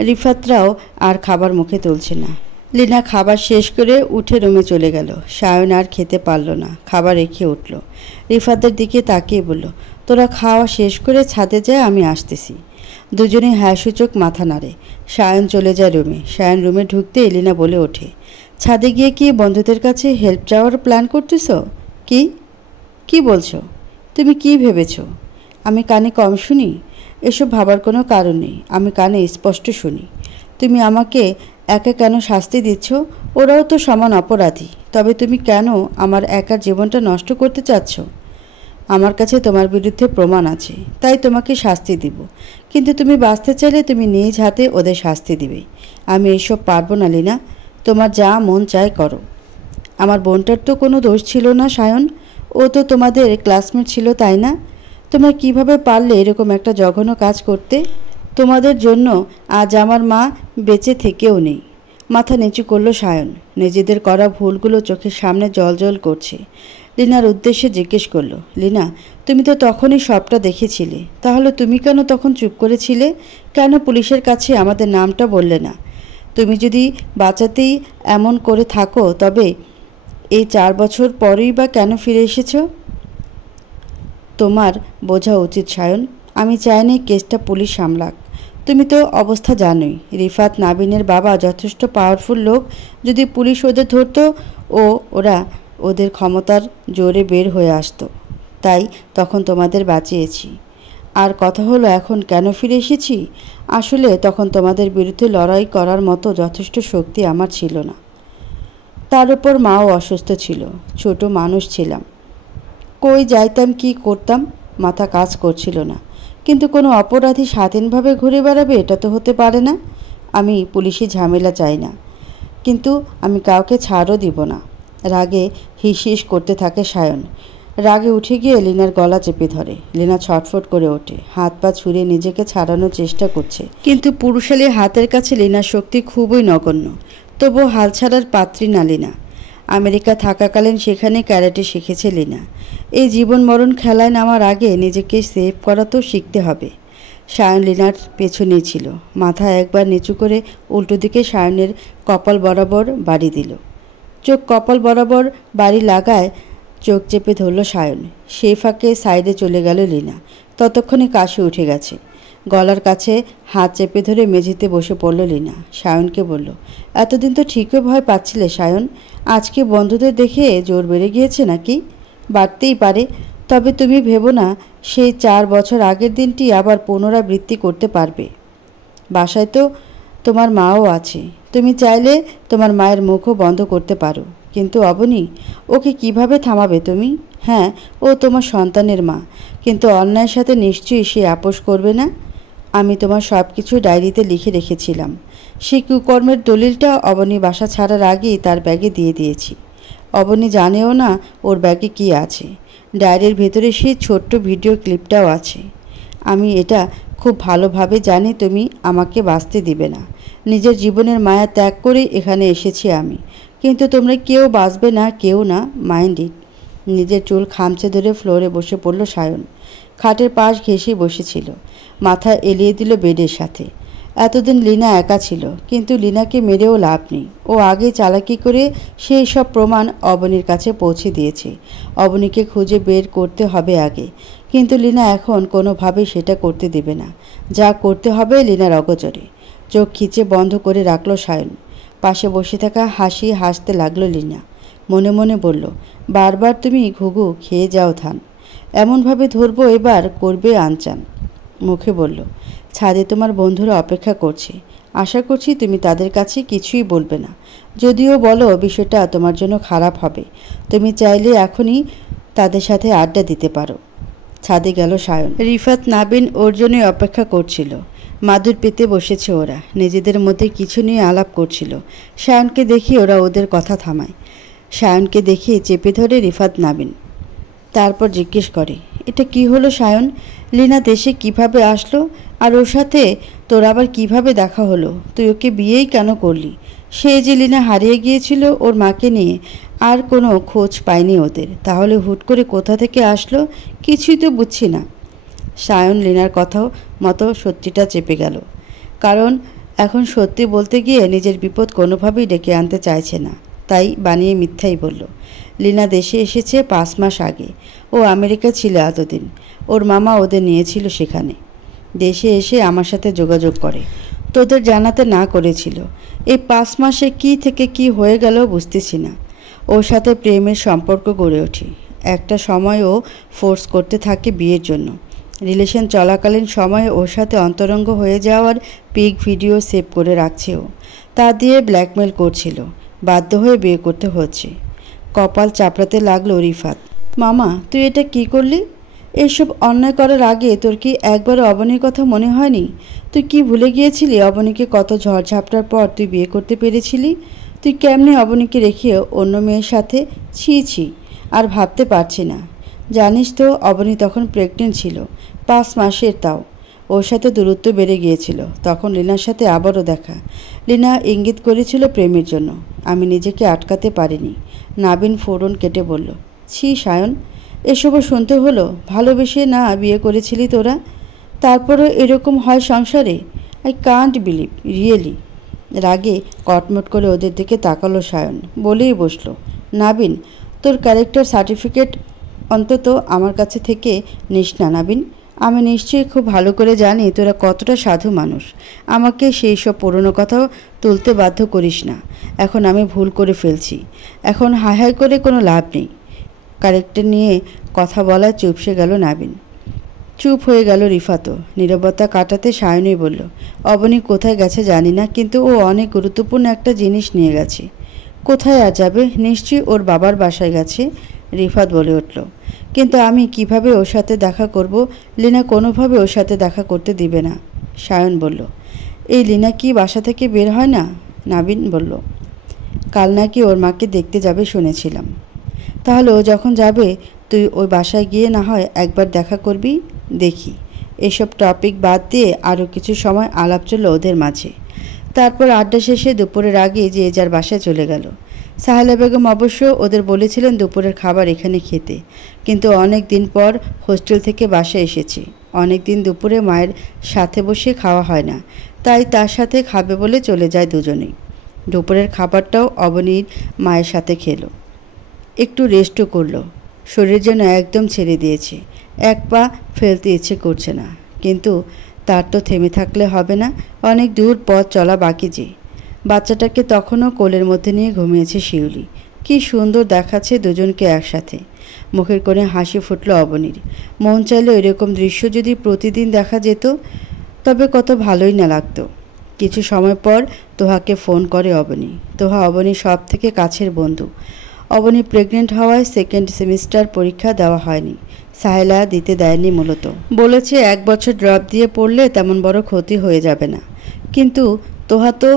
রিফাতরাও আর খাবার মুখে তুলছে না। লীনা খাবার শেষ করে উঠে রুমে চলে গেল। সায়ন আর খেতে পারল না, খাবার রেখে উঠল। রিফাতের দিকে তাকিয়ে বলল, তোরা খাওয়া শেষ করে ছাদে যায়, আমি আসতেছি। দুজনে হ্যাঁ সূচক মাথা নাড়ে। সায়ন চলে যায় রুমে। সায়ন রুমে ঢুকতে লীনা বলে ওঠে, ছাদে গিয়ে কি বন্ধুদের কাছে হেল্প চাওয়ার প্ল্যান করতেছ? কি কি বলছো? তুমি কি ভেবেছ আমি কানে কম শুনি? এসব ভাবার কোনো কারণ নেই, আমি কানে স্পষ্ট শুনি। তুমি আমাকে একা কেন শাস্তি দিচ্ছ? ওরাও তো সমান অপরাধী। তবে তুমি কেন আমার একার জীবনটা নষ্ট করতে চাচ্ছ? আমার কাছে তোমার বিরুদ্ধে প্রমাণ আছে, তাই তোমাকে শাস্তি দিব। কিন্তু তুমি বাঁচতে চাইলে তুমি নিজ হাতে ওদের শাস্তি দিবে। আমি এইসব পারবো না লীনা, তোমার যা মন চায় করো। আমার বোনটার তো কোনো দোষ ছিল না সায়ন, ও তো তোমাদের ক্লাসমেট ছিল, তাই না? তোমরা কিভাবে পারলে এরকম একটা জঘন্য কাজ করতে? তোমাদের জন্য আজ আমার মা বেঁচে থেকেও নেই। মাথা নিচু করলো সায়ন। নিজেদের করা ভুলগুলো চোখের সামনে জল করছে। লীনার উদ্দেশ্যে জিজ্ঞেস করলো, লীনা, তুমি তো তখনই সবটা দেখেছিলে, তাহলে তুমি কেন তখন চুপ করেছিলে? কেন পুলিশের কাছে আমাদের নামটা বললে না? তুমি যদি বাঁচাতেই এমন করে থাকো, তবে এই 4 বছর পরেই বা কেন ফিরে এসেছো? তোমার বোঝা উচিত সায়ন, আমি চাইনি কেসটা পুলিশ সামলাক। তুমি তো অবস্থা জানোই, রিফাত নাবিনের বাবা যথেষ্ট পাওয়ারফুল লোক। যদি পুলিশ ওদের ধরতো, ওরা ওদের ক্ষমতার জোরে বের হয়ে আসতো। তাই তখন তোমাদের বাঁচিয়েছি। আর কথা হলো এখন কেন ফিরে এসেছি? আসলে তখন তোমাদের বিরুদ্ধে লড়াই করার মতো যথেষ্ট শক্তি আমার ছিল না। তার উপর মাও অসুস্থ ছিল, ছোট মানুষ ছিলাম। কই যাইতাম, কি করতাম, মাথা কাজ করছিল না। কিন্তু কোনো অপরাধী স্বাধীনভাবে ঘুরে বেড়াবে, এটা তো হতে পারে না। আমি পুলিশি ঝামেলা চাই না, কিন্তু আমি কাউকে ছাড়ও দিব না। রাগে হিস হিস করতে থাকে সায়ন। রাগে উঠে গিয়ে লীনার গলা চেপে ধরে। লীনা ছটফট করে ওঠে, হাত পা ছুঁড়ে নিজেকে ছাড়ানোর চেষ্টা করছে, কিন্তু পুরুষালী হাতের কাছে লীনার শক্তি খুবই নগণ্য। তবুও হাল ছাড়ার পাত্রী না লীনা। আমেরিকা থাকাকালীন সেখানে ক্যারাটে শিখেছে লীনা। এই জীবন মরণ খেলায় নামার আগে নিজেকে সেভ করা তো শিখতে হবে। সায়ন লীনার পেছনেই ছিল। মাথা একবার নিচু করে উল্টো দিকে সায়নের কপাল বরাবর বাড়ি দিল। চোখ কপাল বরাবর বাড়ি লাগায় চোখ চেপে ধরল সায়ন। সেই ফাঁকে সাইডে চলে গেল লীনা। ততক্ষণে কাশি উঠে গেছে। গলার কাছে হাত চেপে ধরে মেঝেতে বসে পড়ল লীনা। সায়নকে বলল, এতদিন তো ঠিকই ভয় পাচ্ছিলে সায়ন, আজকে বন্ধুদের দেখে জোর বেড়ে গিয়েছে নাকি? বাড়তেই পারে, তবে তুমি ভেবো না সেই 4 বছর আগের দিনটি আবার পুনরাবৃত্তি করতে পারবে। বাসায় তো তোমার মাও আছে, তুমি চাইলে তোমার মায়ের মুখও বন্ধ করতে পারো। কিন্তু অবনী, ওকে কিভাবে থামাবে তুমি? হ্যাঁ, ও তোমার সন্তানের মা, কিন্তু অন্যায়ের সাথে নিশ্চয়ই সে আপোষ করবে না। আমি তোমার সব কিছু ডায়েরিতে লিখে রেখেছিলাম। সেই কুকর্মের দলিলটা অবনী বাসা ছাড়ার আগেই তার ব্যাগে দিয়ে দিয়েছি। অবনী জানেও না ওর ব্যাগে কী আছে। ডায়েরির ভেতরে সেই ছোট্ট ভিডিও ক্লিপটাও আছে। আমি এটা খুব ভালোভাবে জানি তুমি আমাকে বাঁচতে দিবে না। নিজের জীবনের মায়া ত্যাগ করে এখানে এসেছি আমি, কিন্তু তোমরা কেউ বাঁচবে না, কেউ না, মাইন্ড ইট। নিজের চুল খামচে ধরে ফ্লোরে বসে পড়ল সায়ন। খাটের পাশ ঘেঁষে বসেছিল, মাথা এলিয়ে দিল বেডের সাথে। এতদিন লীনা একা ছিল, কিন্তু লীনাকে মেরেও লাভ নেই। ও আগে চালাকি করে সেই সব প্রমাণ অবনীর কাছে পৌঁছে দিয়েছে। অবনীকে খুঁজে বের করতে হবে আগে, কিন্তু লীনা এখন কোনোভাবেই সেটা করতে দেবে না। যা করতে হবে লীনার অগোচরে। চোখ খিচে বন্ধ করে রাখল সায়ন। পাশে বসে থাকা হাসি হাসতে লাগলো লীনা। মনে মনে বলল, বারবার তুমি ঘুঘু খেয়ে যাও থান, এমনভাবে ধরবো এবার করবে আনচান। মুখে বলল, ছাদে তোমার বন্ধুরা অপেক্ষা করছে, আশা করছি তুমি তাদের কাছে কিছুই বলবে না। যদিও বলো বিষয়টা তোমার জন্য খারাপ হবে, তুমি চাইলে এখনই তাদের সাথে আড্ডা দিতে পারো। ছাদে গেল সায়ন। রিফাত নাবিন ওর জন্যই অপেক্ষা করছিল। মাদুর পেতে বসেছে ওরা, নিজেদের মধ্যে কিছু নিয়ে আলাপ করছিল। সায়নকে দেখে ওরা ওদের কথা থামায়। সায়নকে দেখে চেপে ধরে রিফাত নাবিন। তারপর জিজ্ঞেস করে, এটা কি হলো সায়ন? লীনা দেশে কিভাবে আসলো, আর ওর সাথে তোর আবার কিভাবে দেখা হলো? তুই ওকে বিয়েই কেন করলি? সে যে লীনা হারিয়ে গিয়েছিল ওর মাকে নিয়ে, আর কোনো খোঁজ পায়নি ওদের, তাহলে হুট করে কোথা থেকে আসলো কিছুই তো বুঝছি না। সায়ন লীনার কথাও মতো সত্যিটা চেপে গেল, কারণ এখন সত্যি বলতে গিয়ে নিজের বিপদ কোনোভাবেই ডেকে আনতে চাইছে না, তাই বানিয়ে মিথ্যাই বলল। লীনা দেশে এসেছে 5 মাস আগে। ও আমেরিকা ছিল এতদিন, ওর মামা ওদের নিয়েছিল সেখানে। দেশে এসে আমার সাথে যোগাযোগ করে, তোদের জানাতে না করেছিল। এই 5 মাসে কি থেকে কি হয়ে গেল বুঝতেছি না। ওর সাথে প্রেমের সম্পর্ক গড়ে ওঠে। একটা সময় ও ফোর্স করতে থাকে বিয়ের জন্য। রিলেশন চলাকালীন সময়ে ওর সাথে অন্তরঙ্গ হয়ে যাওয়ার পিক ভিডিও সেভ করে রাখছে ও। তা দিয়ে ব্ল্যাকমেল করছিল, বাধ্য হয়ে বিয়ে করতে হচ্ছে। কপাল চাপড়াতে লাগলো রিফাত। মামা, তুই এটা কি করলি? এসব অন্যায় করার আগে তোর কি একবারও অবনীর কথা মনে হয়নি? তুই কি ভুলে গিয়েছিলি অবনীকে কত ঝড়ঝাপটার পর তুই বিয়ে করতে পেরেছিলি? তুই কেমনে অবনীকে রেখে অন্য মেয়ের সাথে? ছি ছি, আর ভাবতে পারছি না। জানিস তো অবনী তখন প্রেগনেন্ট ছিল, 5 মাসের, তাও। ওর সাথে দূরত্ব বেড়ে গিয়েছিল। তখন লীনার সাথে আবারও দেখা। লীনা ইঙ্গিত করেছিল প্রেমের জন্য, আমি নিজেকে আটকাতে পারিনি। নাবিন ফোরন কেটে বলল, ছি সায়ন, এসবও শুনতে হলো? ভালোবেসে না বিয়ে করেছিলি তোরা, তারপরও এরকম হয় সংসারে? I can't believe, really. রাগে কটমট করে ওদের দিকে তাকালো সায়ন, বলেই বসলো, নাবিন, তোর ক্যারেক্টার সার্টিফিকেট অন্তত আমার কাছে থেকে নিস না নাবিন। আমি নিশ্চয়ই খুব ভালো করে জানি তোরা কতটা সাধু মানুষ। আমাকে সেই সব পুরনো কথাও তুলতে বাধ্য করিস না। এখন আমি ভুল করে ফেলছি, এখন হাই হাই করে কোনো লাভ নেই। ক্যারেক্টার নিয়ে কথা বলা চুপসে গেল নাবিন। চুপ হয়ে গেল রিফাতও। নীরবতা কাটাতে সায়নই বলল, অবনী কোথায় গেছে জানি না, কিন্তু ও অনেক গুরুত্বপূর্ণ একটা জিনিস নিয়ে গেছে। কোথায় আর যাবে? নিশ্চয়ই ওর বাবার বাসায় গেছে। রিফাত বলে উঠল, কিন্তু আমি কিভাবে ওর সাথে দেখা করব? লীনা কোনোভাবে ওর সাথে দেখা করতে দিবে না। সায়ন বলল, এই লীনা কি বাসা থেকে বের হয় না? নাবিন বলল, কাল নাকি ওর মাকে দেখতে যাবে শুনেছিলাম। তাহলে ও যখন যাবে তুই ওই বাসায় গিয়ে না হয় একবার দেখা করবি, দেখি। এসব টপিক বাদ দিয়ে আরও কিছু সময় আলাপ চলল ওদের মাঝে। তারপর আড্ডা শেষে দুপুরের আগে যে যার বাসায় চলে গেল। সাহেলা বেগম অবশ্য ওদের বলেছিলেন দুপুরের খাবার এখানে খেতে, কিন্তু অনেক দিন পর হোস্টেল থেকে বাসায় এসেছে। অনেক দিন দুপুরে মায়ের সাথে বসে খাওয়া হয় না, তাই তার সাথে খাবে বলে চলে যায় দুজনেই। দুপুরের খাবারটাও অবনীর মায়ের সাথে খেলো। একটু রেস্টও করলো। শরীর যেন একদম ছেড়ে দিয়েছে, এক পা ফেলতে ইচ্ছে করছে না। কিন্তু তার তো থেমে থাকলে হবে না, অনেক দূর পথ চলা বাকি যে। বাচ্চাটাকে তখনও কোলের মধ্যে নিয়ে ঘুমিয়েছে শিউলি। কি সুন্দর দেখাচ্ছে দুজনকে একসাথে। মুখের কোণে হাসি ফুটল অবনীর। মন চাইল এরকম দৃশ্য যদি প্রতিদিন দেখা যেত, তবে কত ভালোই না লাগতো। কিছু সময় পর তোহাকে ফোন করে অবনী। তোহা অবনীর সব থেকে কাছের বন্ধু। অবনী প্রেগনেন্ট হওয়ায় সেকেন্ড সেমিস্টার পরীক্ষা দেওয়া হয়নি। সাহেলা দিতে দেয়নি মূলত, বলেছে 1 বছর ড্রপ দিয়ে পড়লে তেমন বড় ক্ষতি হয়ে যাবে না। কিন্তু তোহা তো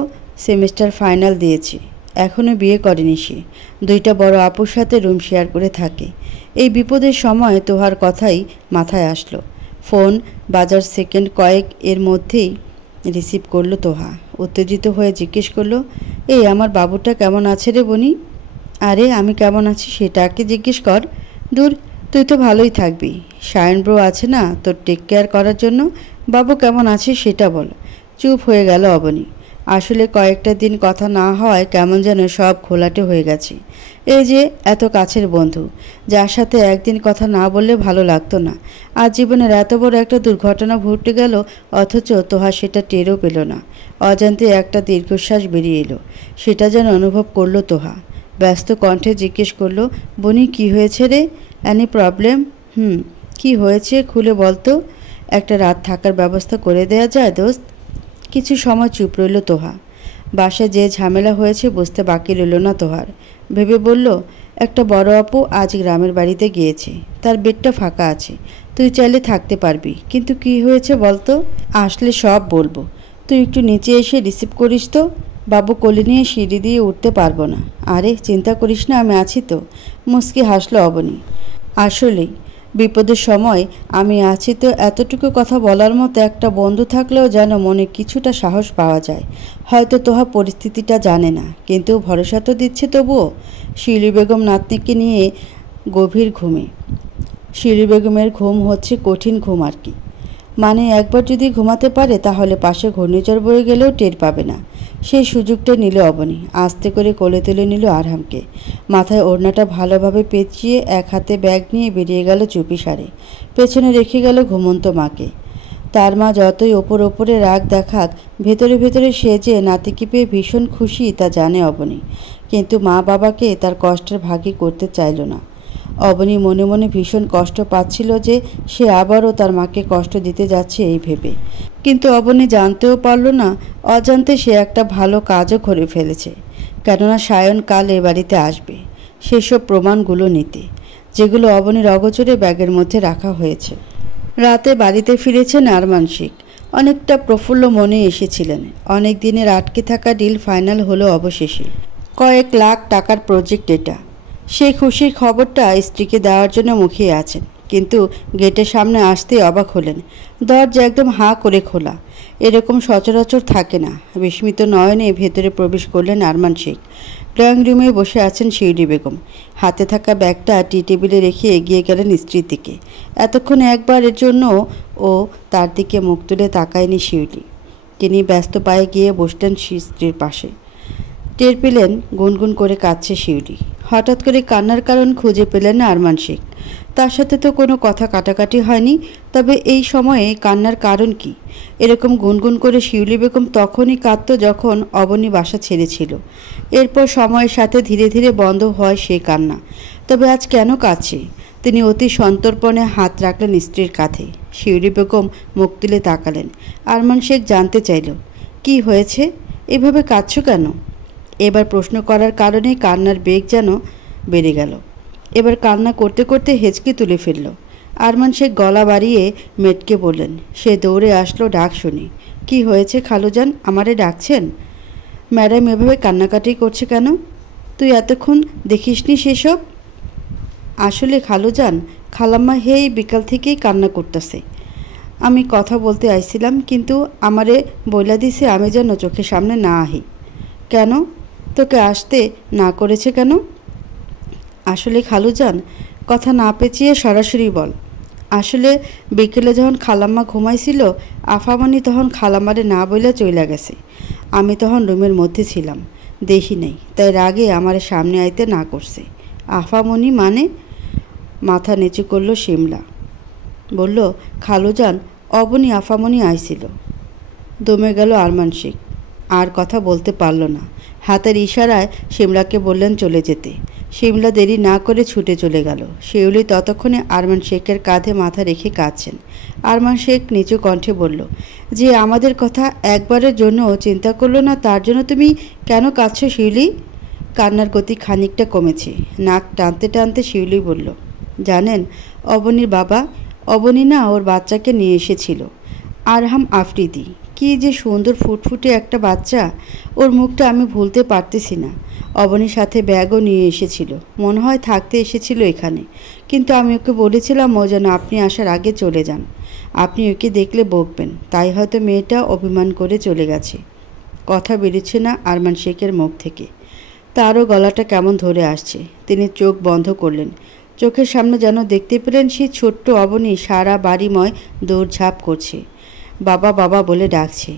সেমিস্টার ফাইনাল দিয়েছে, এখনও বিয়ে করেনি সে। 2টা বড় আপুর সাথে রুম শেয়ার করে থাকে। এই বিপদের সময় তোহার কথাই মাথায় আসলো। ফোন বাজার সেকেন্ড কয়েক এর মধ্যেই রিসিভ করলো তোহা। উত্তেজিত হয়ে জিজ্ঞেস করলো, এই আমার বাবুটা কেমন আছে রে বনি? আরে আমি কেমন আছি সেটাকে জিজ্ঞেস কর। দূর, তুই তো ভালোই থাকবি। সায়ন ব্রো আছে না তোর টেক কেয়ার করার জন্য? বাবু কেমন আছে সেটা বল। চুপ হয়ে গেল অবনী। আসলে কয়েকটা দিন কথা না হওয়ায় কেমন যেন সব ঘোলাটে হয়ে গেছে। এই যে এত কাছের বন্ধু, যার সাথে একদিন কথা না বললে ভালো লাগতো না, আজ জীবনের এত বড় একটা দুর্ঘটনা ঘটে গেল, অথচ তোহা সেটা টেরও পেল না। অজান্তে একটা দীর্ঘশ্বাস বেরিয়ে এলো, সেটা যেন অনুভব করলো তোহা। ব্যস্ত কণ্ঠে জিজ্ঞেস করলো, বনি কি হয়েছে রে? Any problem? কি হয়েছে খুলে বলতো। একটা রাত থাকার ব্যবস্থা করে দেয়া যায় দোস্ত? কিছু সময় চুপ রইল তোহা। বাসায় যে ঝামেলা হয়েছে বুঝতে বাকি রইল না তোহার। ভেবে বলল, একটা বড় আপু আজ গ্রামের বাড়িতে গিয়েছে, তার বেডটা ফাঁকা আছে, তুই চাইলে থাকতে পারবি। কিন্তু কি হয়েছে বলতো? আসলে সব বলবো, তুই একটু নিচে এসে রিসিভ করিস তো। বাবু কোলে নিয়ে সিঁড়ি দিয়ে উঠতে পারবো না। আরে চিন্তা করিস না, আমি আছি তো। মুস্কি হাসলো অবনী। আসলেই বিপদের সময় আমি আছি তো, এতটুকু কথা বলার মতো একটা বন্ধু থাকলেও যেন মনে কিছুটা সাহস পাওয়া যায়। হয়তো তোহা পরিস্থিতিটা জানে না, কিন্তু ভরসা তো দিচ্ছে তবুও। শিউলি বেগম নাতনিকে নিয়ে গভীর ঘুমে। শিউলি বেগমের ঘুম হচ্ছে কঠিন ঘুম আর কি। মানে একবার যদি ঘুমাতে পারে তাহলে পাশে ঘূর্ণিঝড় বয়ে গেলেও টের পাবে না। সেই সুযোগটা নিল অবনী। আস্তে করে কোলে তুলে নিল আরহামকে। মাথায় ওড়নাটা ভালোভাবে পেঁচিয়ে এক হাতে ব্যাগ নিয়ে বেরিয়ে গেল চুপিসারে। পেছনে রেখে গেল ঘুমন্ত মাকে। তার মা যতই ওপরে রাগ দেখাক, ভেতরে ভেতরে সে যে নাতিকে পেয়ে ভীষণ খুশি তা জানে অবনী। কিন্তু মা বাবাকে তার কষ্টের ভাগী করতে চাইল না। অবনী মনে মনে ভীষণ কষ্ট পাচ্ছিল যে সে আবারও তার মাকে কষ্ট দিতে যাচ্ছে এই ভেবে। কিন্তু অবনী জানতেও পারল না অজান্তে সে একটা ভালো কাজও করে ফেলেছে। কেননা সায়ন কাল এ বাড়িতে আসবে সেসব প্রমাণগুলো নিতে, যেগুলো অবনীর অগোচরে ব্যাগের মধ্যে রাখা হয়েছে। রাতে বাড়িতে ফিরেছেন আরমান শেখ। অনেকটা প্রফুল্ল মনে এসেছিলেন। অনেক দিনের আটকে থাকা ডিল ফাইনাল হলো অবশেষে। কয়েক লাখ টাকার প্রজেক্ট এটা। সেই খুশির খবরটা স্ত্রীকে দেওয়ার জন্য মুখিয়ে আছেন, কিন্তু গেটের সামনে আসতেই অবাক হলেন। দরজা একদম হাঁ করে খোলা, এরকম সচরাচর থাকে না। বিস্মিত নয়নে ভেতরে প্রবেশ করলেন আরমান শেখ। ড্রয়িং রুমে বসে আছেন শিউলি বেগম। হাতে থাকা ব্যাগটা টি টেবিলে রেখে এগিয়ে গেলেন স্ত্রীর দিকে। এতক্ষণে একবারের জন্য ও তার দিকে মুখ তুলে তাকায়নি শিউলি। তিনি ব্যস্ত পায়ে গিয়ে বসলেন স্ত্রীর পাশে। টের পেলেন গুনগুন করে কাঁদছে শিউলি। হঠাৎ করে কান্নার কারণ খুঁজে পেলেন না আরমান শেখ। তার সাথে তো কোনো কথা কাটাকাটি হয়নি, তবে এই সময়ে কান্নার কারণ কি? এরকম গুনগুন করে শিউলি বেগম তখনই কাঁদত যখন অবনী বাসা ছেড়েছিল। এরপর সময়ের সাথে ধীরে ধীরে বন্ধ হয় সেই কান্না। তবে আজ কেন কাঁদছে? তিনি অতি সন্তর্পণে হাত রাখলেন স্ত্রীর কাঁধে। শিউলি বেগম মুখ তুলে তাকালেন। আরমান শেখ জানতে চাইল, কি হয়েছে, এভাবে কাঁদছো কেন? এবার প্রশ্ন করার কারণে কান্নার বেগ যেন বেড়ে গেল। এবার কান্না করতে করতে হেঁচকি তুলে ফেলল। আরমান শেখ গলা বাড়িয়ে মেটকে বললেন। সে দৌড়ে আসলো ডাক শুনে। কি হয়েছে খালুজান, আমারে ডাকছেন? ম্যাডাম এভাবে কান্নাকাটি করছে কেন? তুই এতক্ষণ দেখিসনি সেসব? আসলে খালুজান, খালাম্মা হেই বিকাল থেকেই কান্না করতেছে। আমি কথা বলতে আইছিলাম, কিন্তু আমারে বইলা দিছে আমি যেন চোখের সামনে না আহি। কেন? তোকে আসতে না করেছে কেন? আসলে খালুজান, কথা না পেঁচিয়ে সরাসরি বল। আসলে বিকেলে যখন খালাম্মা ঘুমাইছিল আফামনি তখন খালাম্মারে না বইলা চইলা গেছে। আমি তখন রুমের মধ্যে ছিলাম, দেখি নাই, তাই রাগে আমার সামনে আইতে না করছে। আফামনি মানে? মাথা নিচু করলো শিমলা, বলল, খালুজান, অবনী আফামনি আইছিল। দমে গেল আরমান শেখ, আর কথা বলতে পারল না। হাতের ইশারায় শিমলাকে বললেন চলে যেতে। শিমলা দেরি না করে ছুটে চলে গেল। শিউলি ততক্ষণে আরমান শেখের কাঁধে মাথা রেখে কাঁদছেন। আরমান শেখ নিচু কণ্ঠে বলল, যে আমাদের কথা একবারের জন্য চিন্তা করলো না, তার জন্য তুমি কেন কাঁদছো শিউলি? কান্নার গতি খানিকটা কমেছে। নাক টানতে টানতে শিউলি বলল, জানেন অবনীর বাবা, অবনী না ওর বাচ্চাকে নিয়ে এসেছিল, আরহাম আফ্রিদি। কি যে সুন্দর ফুটফুটে একটা বাচ্চা, ওর মুখটা আমি ভুলতে পারতেছি না। অবনীর সাথে ব্যাগও নিয়ে এসেছিল, মনে হয় থাকতে এসেছিল এখানে, কিন্তু আমি ওকে বলেছিলাম ও যেন আপনি আসার আগে চলে যান। আপনি ওকে দেখলে বকবেন, তাই হয়তো মেয়েটা অভিমান করে চলে গেছে। কথা বেরোচ্ছে না আরমান শেখের মুখ থেকে। তারও গলাটা কেমন ধরে আসছে। তিনি চোখ বন্ধ করলেন। চোখের সামনে যেন দেখতে পেলেন সেই ছোট্ট অবনী সারা বাড়িময় দৌড়ঝাঁপ করছে, বাবা বাবা বলে ডাকছে।